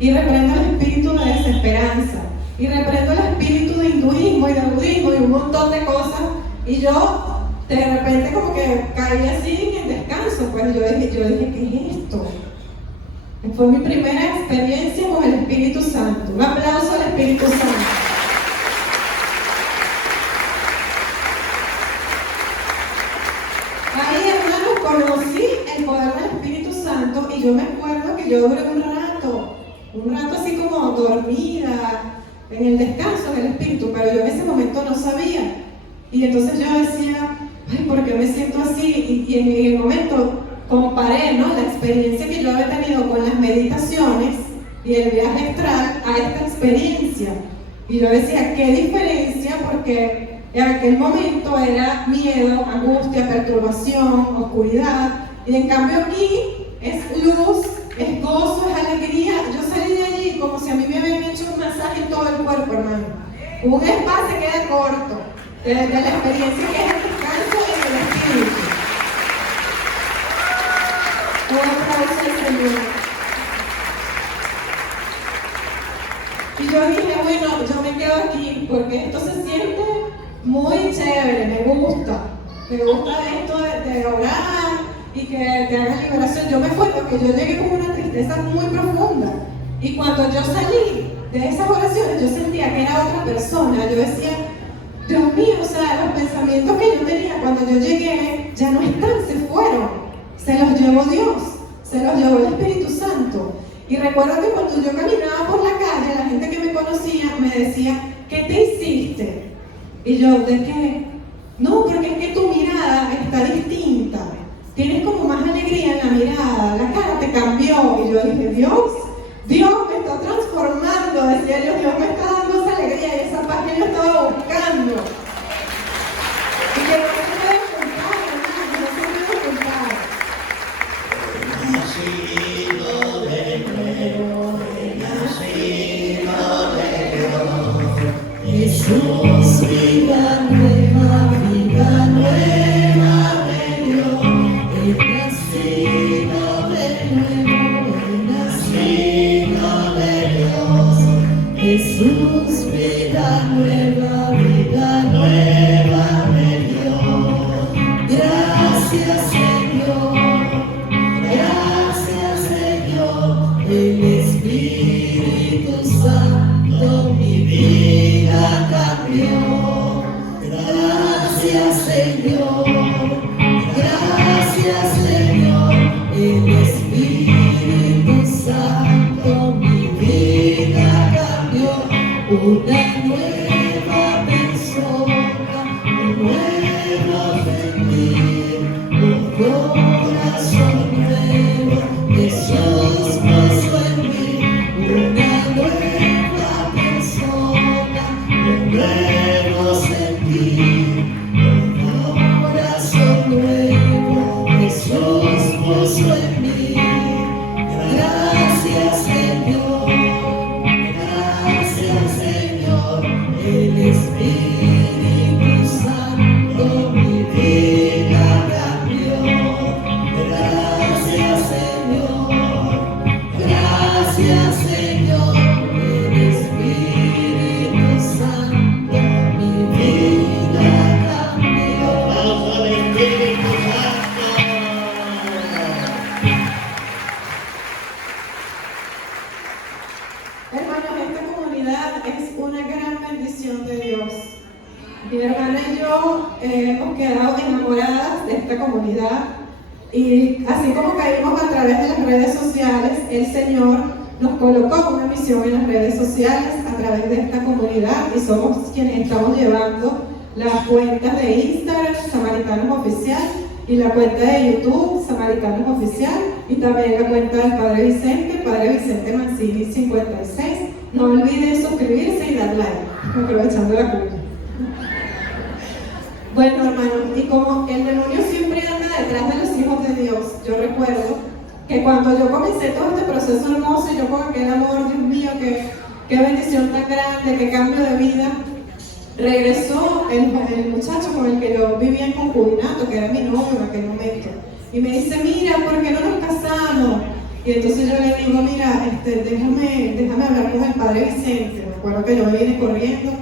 y reprendo el espíritu de desesperanza, y reprendo el espíritu de hinduismo y de budismo y un montón de cosas. Y yo de repente como que caí así en descanso, pues yo dije, ¿qué es esto? Fue mi primera experiencia con el Espíritu Santo. Un aplauso al Espíritu Santo. Ahí, hermanos, conocí el poder del Espíritu Santo y yo me acuerdo que yo duré un rato así como dormida, en el descanso del Espíritu, pero yo en ese momento no sabía. Y entonces yo decía, ay, ¿por qué me siento así? Y en el momento comparé, ¿no?, la experiencia que yo había tenido con las meditaciones y el viaje astral a esta experiencia. Y yo decía, ¿qué diferencia? Porque en aquel momento era miedo, angustia, perturbación, oscuridad. Y en cambio aquí es luz, es gozo, es alegría. Yo salí de allí como si a mí me habían hecho un masaje en todo el cuerpo, hermano. Un espacio queda corto de la experiencia que es el descanso en el espíritu. Un aplauso al Señor. Y yo dije, bueno, yo me quedo aquí porque esto se siente muy chévere, me gusta esto de orar y que te hagas liberación. Yo me fui porque yo llegué con una tristeza muy profunda y cuando yo salí de esas oraciones yo sentía que era otra persona. Yo decía, Dios mío, o sea, los pensamientos que yo tenía cuando yo llegué ya no están, se fueron, se los llevó Dios, se los llevó el Espíritu Santo. Y recuerdo que cuando yo caminaba por la calle, la gente que me conocía me decía, ¿qué te hiciste? Y yo, ¿de qué? No, porque es que tu mirada está distinta. Tienes como más alegría en la mirada, la cara te cambió. Y yo dije, Dios me está transformando. Decía yo, Dios me está dando esa alegría y esa paz que yo estaba buscando. Y que no se puede ocultar, hermano, no se puede ocultar. Nacido de nuevo, nacido de Dios. Jesús, vida nueva de Dios. El nacido de nuevo, el nacido de Dios. Jesús, vida nueva de Dios. Gracias, Señor. Gracias, Señor, el Espíritu Santo mi vida cambió. Gracias, Señor. Gracias, Señor, el Espíritu Santo mi vida cambió. Una nueva persona, un nuevo sentir, un corazón nuevo, Jesús puso en mí. Una nueva persona, un nuevo sentir, un corazón nuevo, Jesús puso en mí. Gracias, Señor. Gracias, Señor, el Espíritu Santo mi vida cambió. Gracias, Señor. Gracias, Señor, el Espíritu Santo mi vida cambió. ¡Aplausos al Espíritu Santo! Hermanos, esta comunidad es una gran bendición de Dios. Mi hermana y yo hemos quedado enamoradas de esta comunidad y así como caímos a través de las redes sociales, el Señor nos colocó una misión en las redes sociales a través de esta comunidad y somos quienes estamos llevando las cuentas de Instagram, Samaritanos Oficial, y la cuenta de YouTube, Samaritanos Oficial, y también la cuenta del Padre Vicente Mancini 56. No olviden suscribirse y dar like, aprovechando la cuña. Bueno, hermanos, y como el demonio siempre anda detrás de los hijos de Dios, yo recuerdo que cuando yo comencé todo este proceso hermoso, y yo con aquel amor, Dios mío, qué bendición tan grande, qué cambio de vida, regresó el muchacho con el que yo vivía en concubinato, que era mi novio en aquel momento, y me dice, mira, ¿por qué no nos casamos? Y entonces yo le digo, mira, déjame hablar con el Padre Vicente. Me acuerdo que yo me vine corriendo,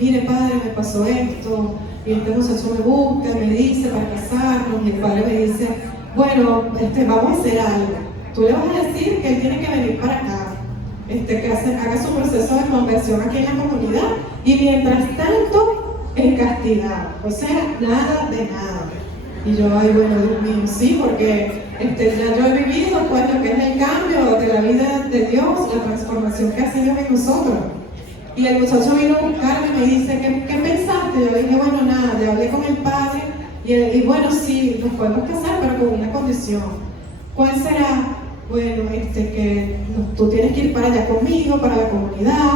mire padre, me pasó esto, y este muchacho me busca, me dice para casarnos, y el padre me dice, bueno, vamos a hacer algo. Tú le vas a decir que él tiene que venir para acá, que haga su proceso de conversión aquí en la comunidad, y mientras tanto, en castidad, o sea, nada de nada. Y yo, ay, bueno, Dios mío, sí, porque ya yo he vivido pues lo que es el cambio de la vida de Dios, la transformación que ha sido en nosotros. Y el muchacho vino a buscarme y me dice, ¿qué pensaste? Yo le dije, bueno, nada, ya hablé con el padre, y bueno, sí, nos podemos casar, pero con una condición. ¿Cuál será? Bueno, que tú tienes que ir para allá conmigo, para la comunidad,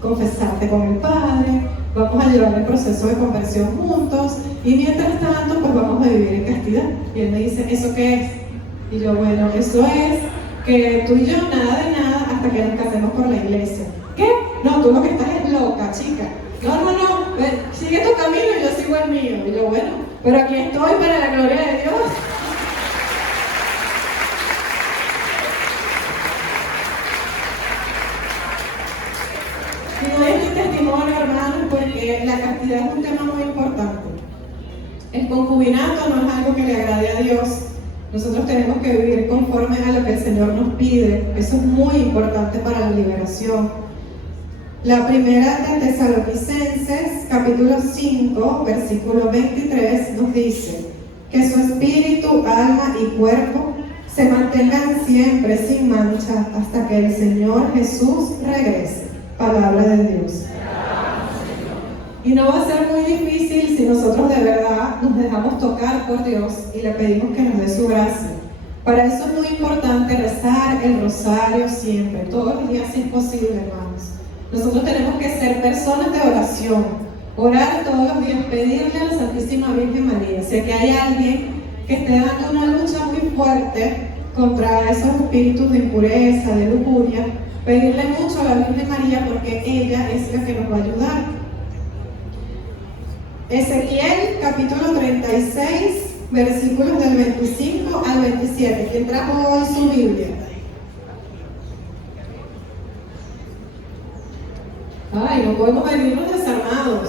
confesarte con el padre, vamos a llevar el proceso de conversión juntos, y mientras tanto, pues vamos a vivir en castidad. Y él me dice, ¿eso qué es? Y yo, bueno, eso es que tú y yo nada de nada hasta que nos casemos por la iglesia. ¿Qué? No, tú lo que estás es loca, chica. No, sigue tu camino y yo sigo el mío. Y yo, bueno, pero aquí estoy para la gloria de Dios. la castidad es un tema muy importante. El concubinato no es algo que le agrade a Dios. Nosotros tenemos que vivir conforme a lo que el Señor nos pide. Eso es muy importante para la liberación. La primera de Tesalonicenses, capítulo 5, versículo 23, nos dice que su espíritu, alma y cuerpo se mantengan siempre sin mancha hasta que el Señor Jesús regrese. Palabra de Dios. Y no va a ser muy difícil si nosotros de verdad nos dejamos tocar por Dios y le pedimos que nos dé su gracia. Para eso es muy importante rezar el rosario siempre, todos los días si es posible, hermanos. Nosotros tenemos que ser personas de oración, orar todos los días, pedirle a la Santísima Virgen María. Si aquí hay alguien que esté dando una lucha muy fuerte contra esos espíritus de impureza, de lujuria, pedirle mucho a la Virgen María porque ella es la que nos va a ayudar. Ezequiel capítulo 36, versículos del 25 al 27. ¿Quién trajo hoy su Biblia? Ay, no podemos venirnos desarmados.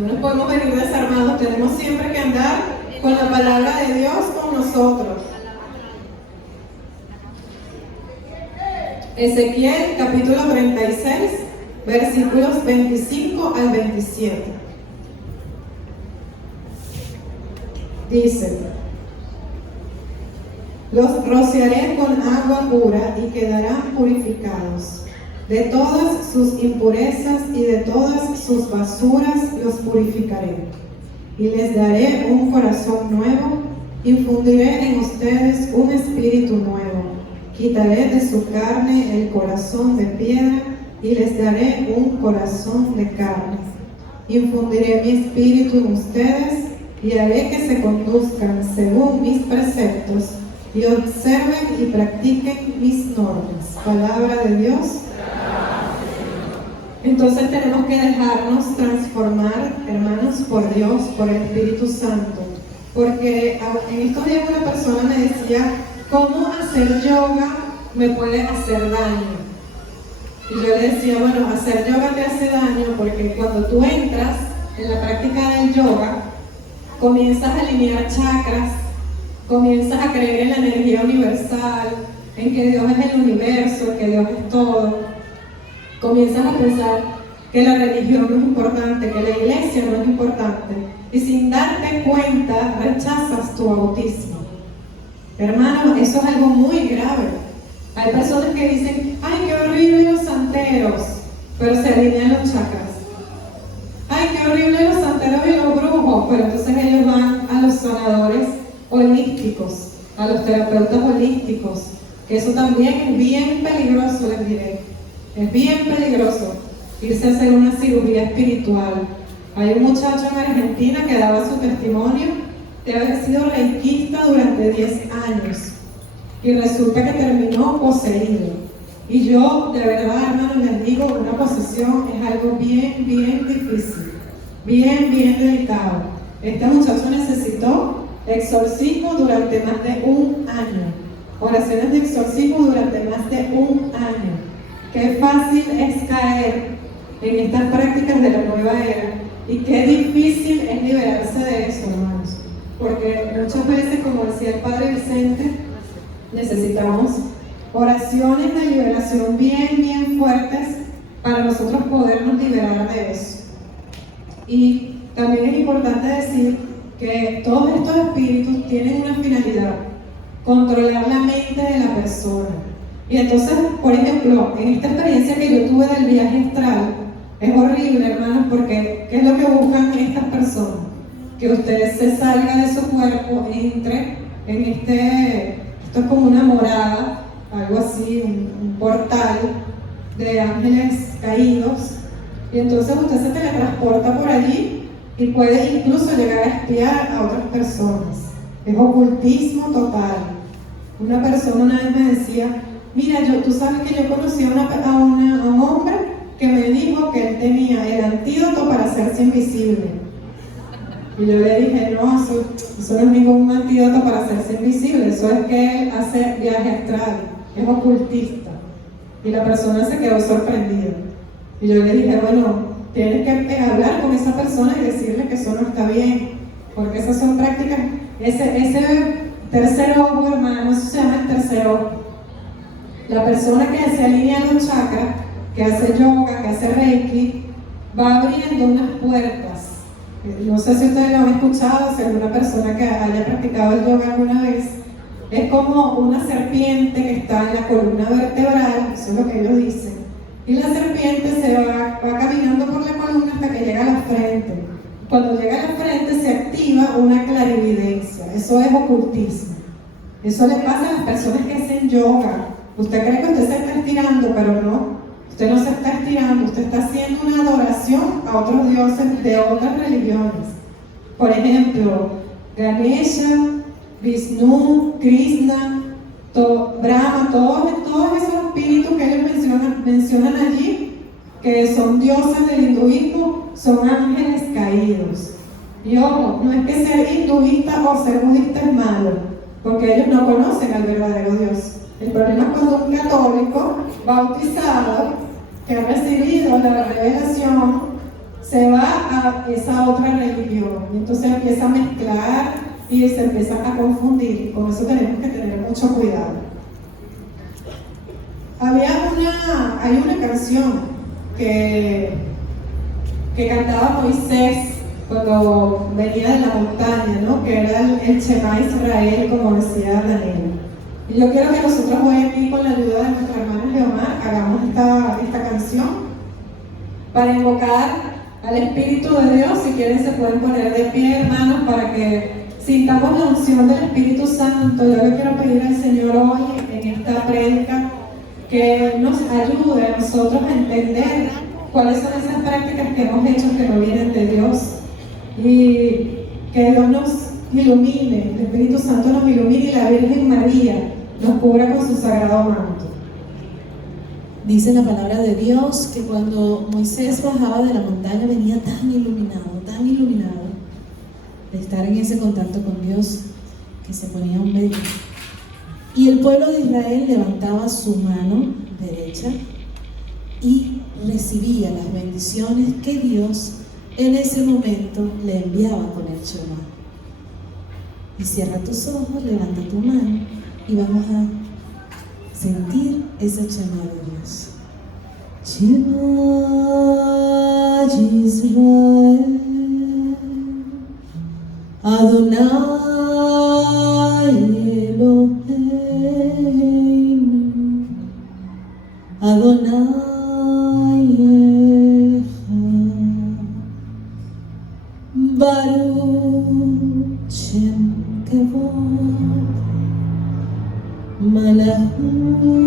No nos podemos venir desarmados. Tenemos siempre que andar con la palabra de Dios con nosotros. Ezequiel capítulo 36, versículos 25 al 27. Dice: los rociaré con agua pura y quedarán purificados. De todas sus impurezas y de todas sus basuras los purificaré. Y les daré un corazón nuevo, infundiré en ustedes un espíritu nuevo. Quitaré de su carne el corazón de piedra y les daré un corazón de carne. Infundiré mi espíritu en ustedes y haré que se conduzcan según mis preceptos y observen y practiquen mis normas. Palabra de Dios. Entonces tenemos que dejarnos transformar, hermanos, por Dios, por el Espíritu Santo. Porque en estos días una persona me decía, ¿cómo hacer yoga me puede hacer daño? Y yo le decía, bueno, hacer yoga te hace daño porque cuando tú entras en la práctica del yoga, comienzas a alinear chakras, comienzas a creer en la energía universal, en que Dios es el universo, que Dios es todo. Comienzas a pensar que la religión no es importante, que la iglesia no es importante, y sin darte cuenta rechazas tu bautismo. Hermano, eso es algo muy grave. Hay personas que dicen, ay, qué horrible los santeros, pero se alinean los chakras. Ay, qué horrible los santeros y los brujos, pero entonces ellos van a los sanadores holísticos, a los terapeutas holísticos, que eso también es bien peligroso, les diré. Es bien peligroso irse a hacer una cirugía espiritual. Hay un muchacho en Argentina que daba su testimonio de haber sido reikista durante 10 años y resulta que terminó poseído. Y yo, de verdad, hermano, les digo, una posesión es algo bien, bien difícil, bien, bien delicado. Este muchacho necesitó exorcismo durante más de un año, oraciones de exorcismo durante más de un año. Qué fácil es caer en estas prácticas de la nueva era y qué difícil es liberarse de eso, hermanos. Porque muchas veces, como decía el Padre Vicente, necesitamos oraciones de liberación bien, bien fuertes para nosotros podernos liberar de eso. Y también es importante decir que todos estos espíritus tienen una finalidad: controlar la mente de la persona. Y entonces, por ejemplo, en esta experiencia que yo tuve del viaje astral, es horrible, hermanos, porque ¿qué es lo que buscan estas personas? Que usted se salga de su cuerpo, entre en esto es como una morada, algo así, un portal de ángeles caídos, y entonces usted se teletransporta por allí y puede incluso llegar a espiar a otras personas. Es ocultismo total. Una persona una vez me decía, mira, tú sabes que yo conocí a un hombre que me dijo que él tenía el antídoto para hacerse invisible. Y yo le dije, no, eso no es ningún antídoto para hacerse invisible, eso es que él hace viaje astral, es ocultista. Y la persona se quedó sorprendida. Y yo le dije, bueno, tienes que hablar con esa persona y decirle que eso no está bien, porque esas son prácticas. Ese tercer ojo, hermano, eso se llama el tercer ojo. La persona que se alinea los chakras, que hace yoga, que hace reiki, va abriendo unas puertas. No sé si ustedes lo han escuchado, si alguna persona que haya practicado el yoga alguna vez, es como una serpiente que está en la columna vertebral, eso es lo que ellos dicen, y la serpiente se va caminando por la columna hasta que llega a la frente. Cuando llega a la frente se activa una clarividencia, eso es ocultismo. Eso le pasa a las personas que hacen yoga. Usted cree que usted se está estirando, pero no. Usted no se está estirando, usted está haciendo una adoración a otros dioses de otras religiones. Por ejemplo, Ganesha, Vishnu, Krishna, Brahma, todos esos espíritus que ellos mencionan allí, que son dioses del hinduismo, son ángeles caídos. Y ojo, no es que ser hinduista o ser budista es malo, porque ellos no conocen al verdadero Dios. El problema es cuando un católico bautizado, que ha recibido la revelación, se va a esa otra religión. Y entonces empieza a mezclar y se empieza a confundir. Con eso tenemos que tener mucho cuidado. Hay una canción que cantaba Moisés cuando venía de la montaña, ¿no? Que era el Shema Israel, como decía Daniel. Y yo quiero que nosotros hoy aquí, con la ayuda de nuestra hermana Leomar, hagamos esta canción para invocar al Espíritu de Dios. Si quieren se pueden poner de pie, hermanos, para que sintamos la unción del Espíritu Santo. Yo le quiero pedir al Señor hoy en esta prédica que nos ayude a nosotros a entender cuáles son esas prácticas que hemos hecho que no vienen de Dios, y que Dios nos ilumine, el Espíritu Santo nos ilumine y la Virgen María nos cubra con su sagrado manto. Dice la palabra de Dios que cuando Moisés bajaba de la montaña venía tan iluminado de estar en ese contacto con Dios, que se ponía un velo. Y el pueblo de Israel levantaba su mano derecha y recibía las bendiciones que Dios en ese momento le enviaba con el Shema. Y cierra tus ojos, levanta tu mano y vamos a sentir ese Shema de Dios. Shema Yisrael Adonai Eloheinu Adonai Echad Baruch Shem Kavod Malachuto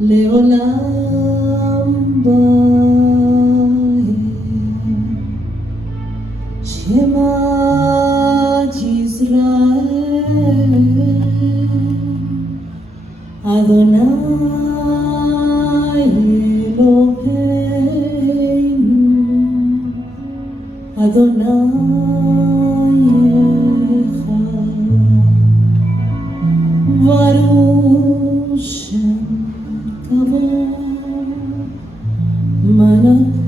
Leolam Bae Shema Yisrael Adonai Eloheinu Adonai Echad Baruch Shem Kavod Malachuto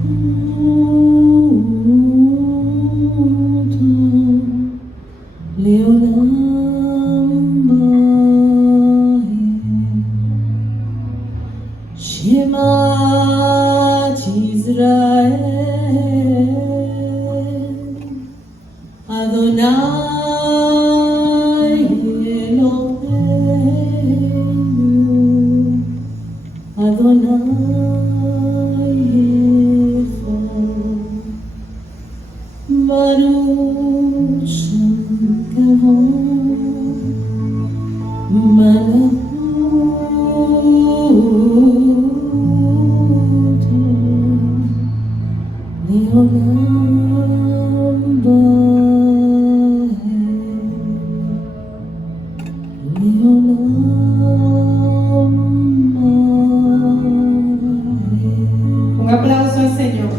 Leolam Bae Shema Yisrael Adonai Eloheinu Adonai Echad Baruch Shem Kavod Malachuto Leolam Bae Leolam Bae. Un aplauso al Señor.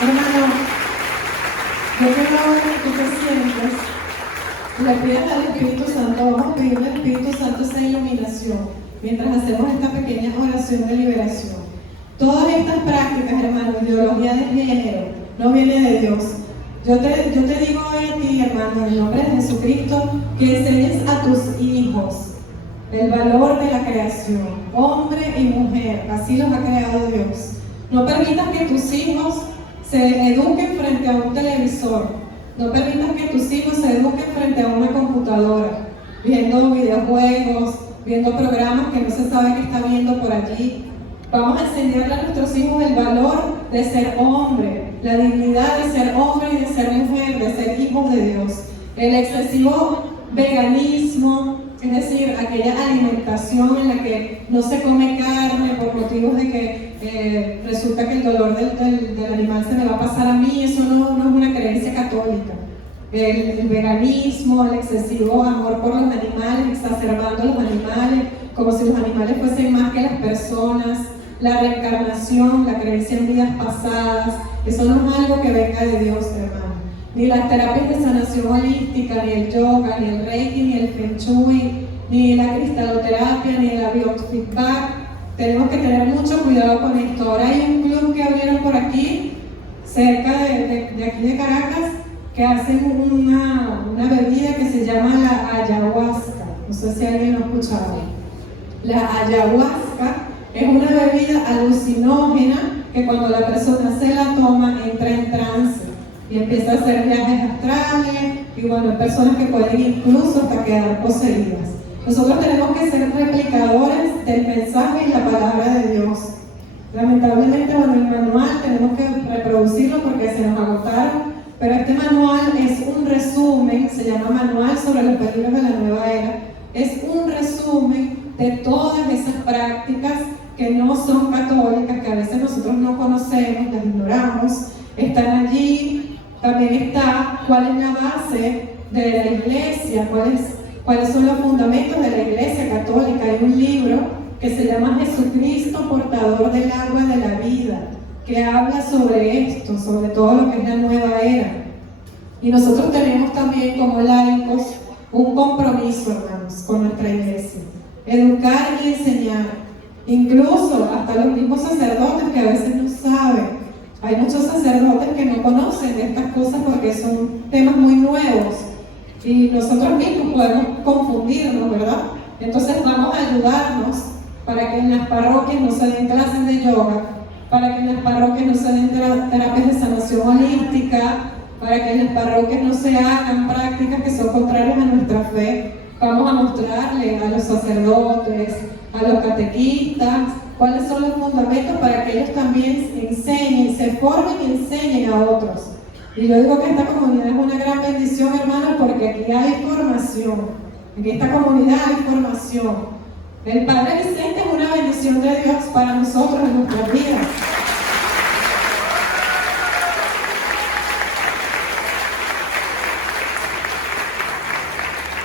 Hermano, yo quiero ahora que tú te sientes Le pides al Espíritu Santo, vamos a pedirle al Espíritu Santo esa iluminación mientras hacemos esta pequeña oración de liberación. Todas estas prácticas, hermano, ideología de género, no viene de Dios. Yo te digo hoy a ti, hermano, en el nombre de Jesucristo, que enseñes a tus hijos el valor de la creación, hombre y mujer, así los ha creado Dios. No permitas que tus hijos se eduquen frente a un televisor, no permitas que tus hijos se eduquen frente a una computadora, viendo videojuegos, viendo programas que no se sabe qué está viendo por allí. Vamos a enseñarle a nuestros hijos el valor de ser hombre, la dignidad de ser hombre y de ser mujer, de ser hijos de Dios. El excesivo veganismo, es decir, aquella alimentación en la que no se come carne por motivos de que resulta que el dolor del animal se me va a pasar a mí, eso no es una creencia católica. El veganismo, el excesivo amor por los animales, exacerbando los animales, como si los animales fuesen más que las personas, la reencarnación, la creencia en vidas pasadas, eso no es algo que venga de Dios, hermano. Ni las terapias de sanación holística, ni el yoga, ni el reiki, ni el feng shui, ni la cristaloterapia, ni la biofeedback. Tenemos que tener mucho cuidado con esto. Ahora hay un club que abrieron por aquí, cerca de aquí de Caracas, que hacen una bebida que se llama la ayahuasca. No sé si alguien lo ha escuchado. La ayahuasca es una bebida alucinógena que cuando la persona se la toma entra en trance y empieza a hacer viajes astrales, y bueno, hay personas que pueden incluso hasta quedar poseídas. Nosotros tenemos que ser replicadores del mensaje y la palabra de Dios. Lamentablemente, bueno, el manual tenemos que reproducirlo porque se nos agotaron, pero este manual es un resumen, se llama Manual sobre los peligros de la nueva era, es un resumen de todas esas prácticas que no son católicas, que a veces nosotros no conocemos, las ignoramos, están allí. También está cuál es la base de la iglesia, cuáles son los fundamentos de la iglesia católica. Hay un libro que se llama Jesucristo, portador del agua de la vida, que habla sobre esto, sobre todo lo que es la nueva era. Y nosotros tenemos también como laicos un compromiso, hermanos, con nuestra iglesia: educar y enseñar, incluso hasta los mismos sacerdotes que a veces no saben. Hay muchos sacerdotes que no conocen de estas cosas porque son temas muy nuevos y nosotros mismos podemos confundirnos, ¿verdad? Entonces vamos a ayudarnos para que en las parroquias no se den clases de yoga, para que en las parroquias no se den terapias de sanación holística, para que en las parroquias no se hagan prácticas que son contrarias a nuestra fe. Vamos a mostrarle a los sacerdotes, a los catequistas, cuáles son los fundamentos para que ellos también enseñen, se formen y enseñen a otros. Y yo digo que esta comunidad es una gran bendición, hermanos, porque aquí hay formación. En esta comunidad hay formación. El Padre Vicente es una bendición de Dios para nosotros en nuestras vidas.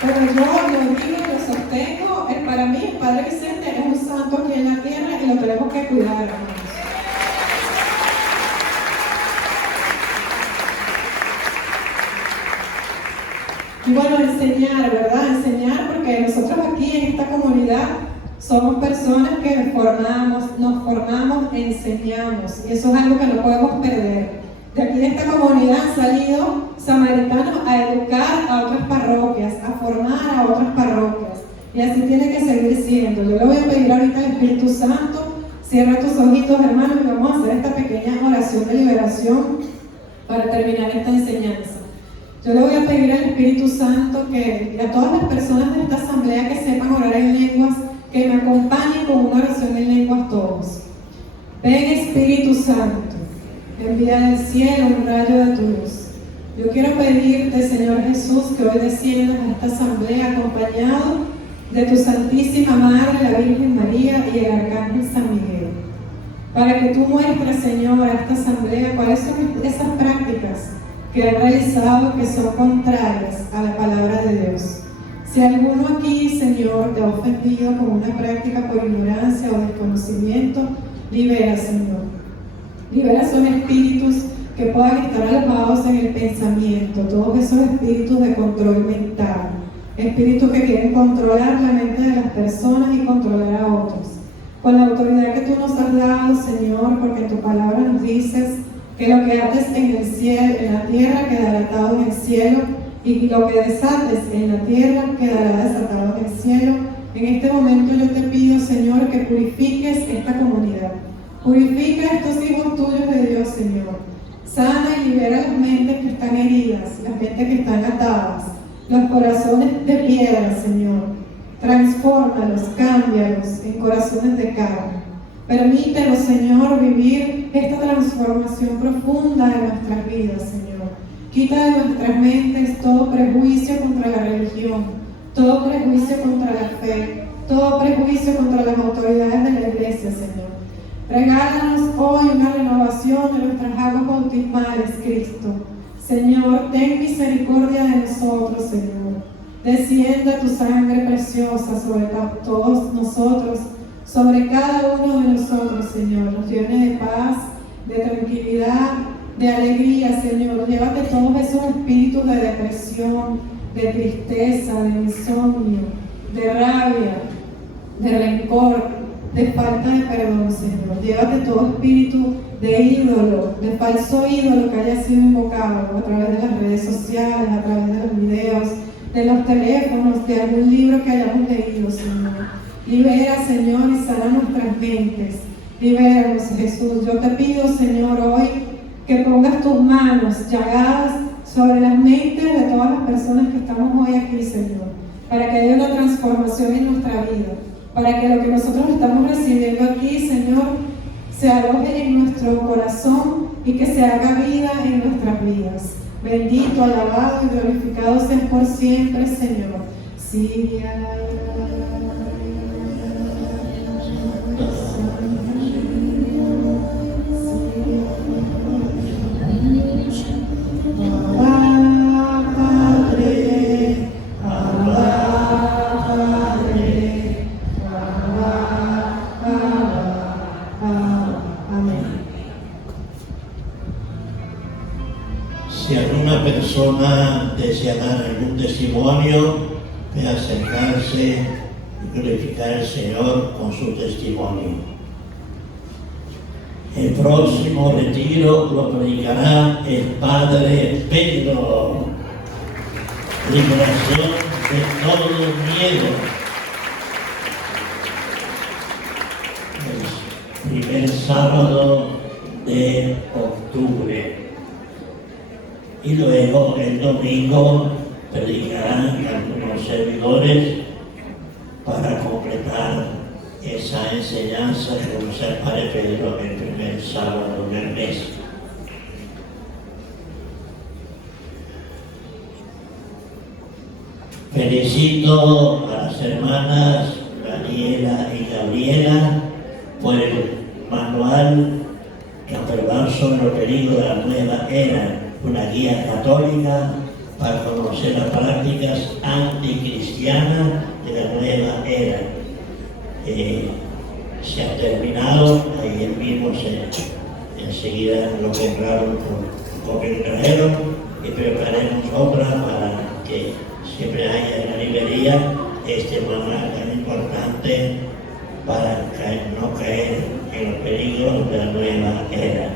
Pero yo lo digo, lo sostengo, para mí el Padre Vicente es un santo aquí en la tierra y lo tenemos que cuidar, hermanos. Y bueno, enseñar, ¿verdad? Enseñar, porque nosotros aquí en esta comunidad somos personas que nos formamos, enseñamos, y eso es algo que no podemos perder. De aquí de esta comunidad han salido samaritanos a educar a otras parroquias, a formar a otras parroquias, y así tiene que seguir siendo. Yo le voy a pedir ahorita al Espíritu Santo, cierra tus ojitos, hermanos, y vamos a hacer esta pequeña oración de liberación para terminar esta enseñanza. Yo le voy a pedir al Espíritu Santo que a todas las personas de esta asamblea que sepan orar en lenguas, que me acompañen con una oración en lenguas todos. Ven, Espíritu Santo, envía del cielo un rayo de tu luz. Yo quiero pedirte, Señor Jesús, que hoy desciendas a esta asamblea acompañado de tu Santísima Madre, la Virgen María, y el Arcángel San Miguel, para que tú muestres, Señor, a esta asamblea cuáles son esas prácticas que han realizado que son contrarias a la palabra de Dios. Si alguno aquí, Señor, te ha ofendido con una práctica por ignorancia o desconocimiento, libera, Señor. Libera son espíritus que puedan estar alojados en el pensamiento, todos esos espíritus de control mental, espíritus que quieren controlar la mente de las personas y controlar a otros. Con la autoridad que tú nos has dado, Señor, porque en tu palabra nos dices que lo que ates en el cielo, en la tierra, quedará atado en el cielo, y lo que desates en la tierra quedará desatado en el cielo. En este momento yo te pido, Señor, que purifiques esta comunidad. Purifica a estos hijos tuyos de Dios, Señor. Sana y libera las mentes que están heridas, las mentes que están atadas, los corazones de piedra, Señor. Transfórmalos, cámbialos en corazones de carne. Permítenos, Señor, vivir esta transformación profunda de nuestras vidas, Señor. Quita de nuestras mentes todo prejuicio contra la religión, todo prejuicio contra la fe, todo prejuicio contra las autoridades de la iglesia, Señor. Regálanos hoy una renovación de nuestras aguas bautismales, Cristo. Señor, ten misericordia de nosotros, Señor. Descienda tu sangre preciosa sobre todos nosotros, sobre cada uno de nosotros, Señor. Nos llene de paz, de tranquilidad, de alegría, Señor. Llévate todos esos espíritus de depresión, de tristeza, de insomnio, de rabia, de rencor, de falta de perdón, Señor. Llévate todo espíritu de ídolo, de falso ídolo que haya sido invocado a través de las redes sociales, a través de los videos, de los teléfonos, de algún libro que hayamos leído, Señor. Libera, Señor, y sana nuestras mentes. Libéranos, Jesús. Yo te pido, Señor, hoy que pongas tus manos llagadas sobre las mentes de todas las personas que estamos hoy aquí, Señor, para que haya una transformación en nuestra vida, para que lo que nosotros estamos recibiendo aquí, Señor, se aloje en nuestro corazón y que se haga vida en nuestras vidas. Bendito, alabado y glorificado seas por siempre, Señor. Sí, Si alguna persona desea dar algún testimonio, puede acercarse y glorificar al Señor con su testimonio. El próximo retiro lo predicará el Padre Pedro. Liberación de todo miedo. El primer sábado de octubre. Y luego el domingo predicarán algunos servidores para completar esa enseñanza que usa el Padre Pedro el primer sábado del mes. Felicito a las hermanas Daniela y Gabriela por el manual que aprobaron sobre los peligros de la nueva era, una guía católica para conocer las prácticas anticristianas de la nueva era. Se ha terminado, ayer mismo enseguida lo compraron con el trajeron y prepararemos otra para que siempre haya en la librería este manual tan importante para no caer en los peligros de la nueva era.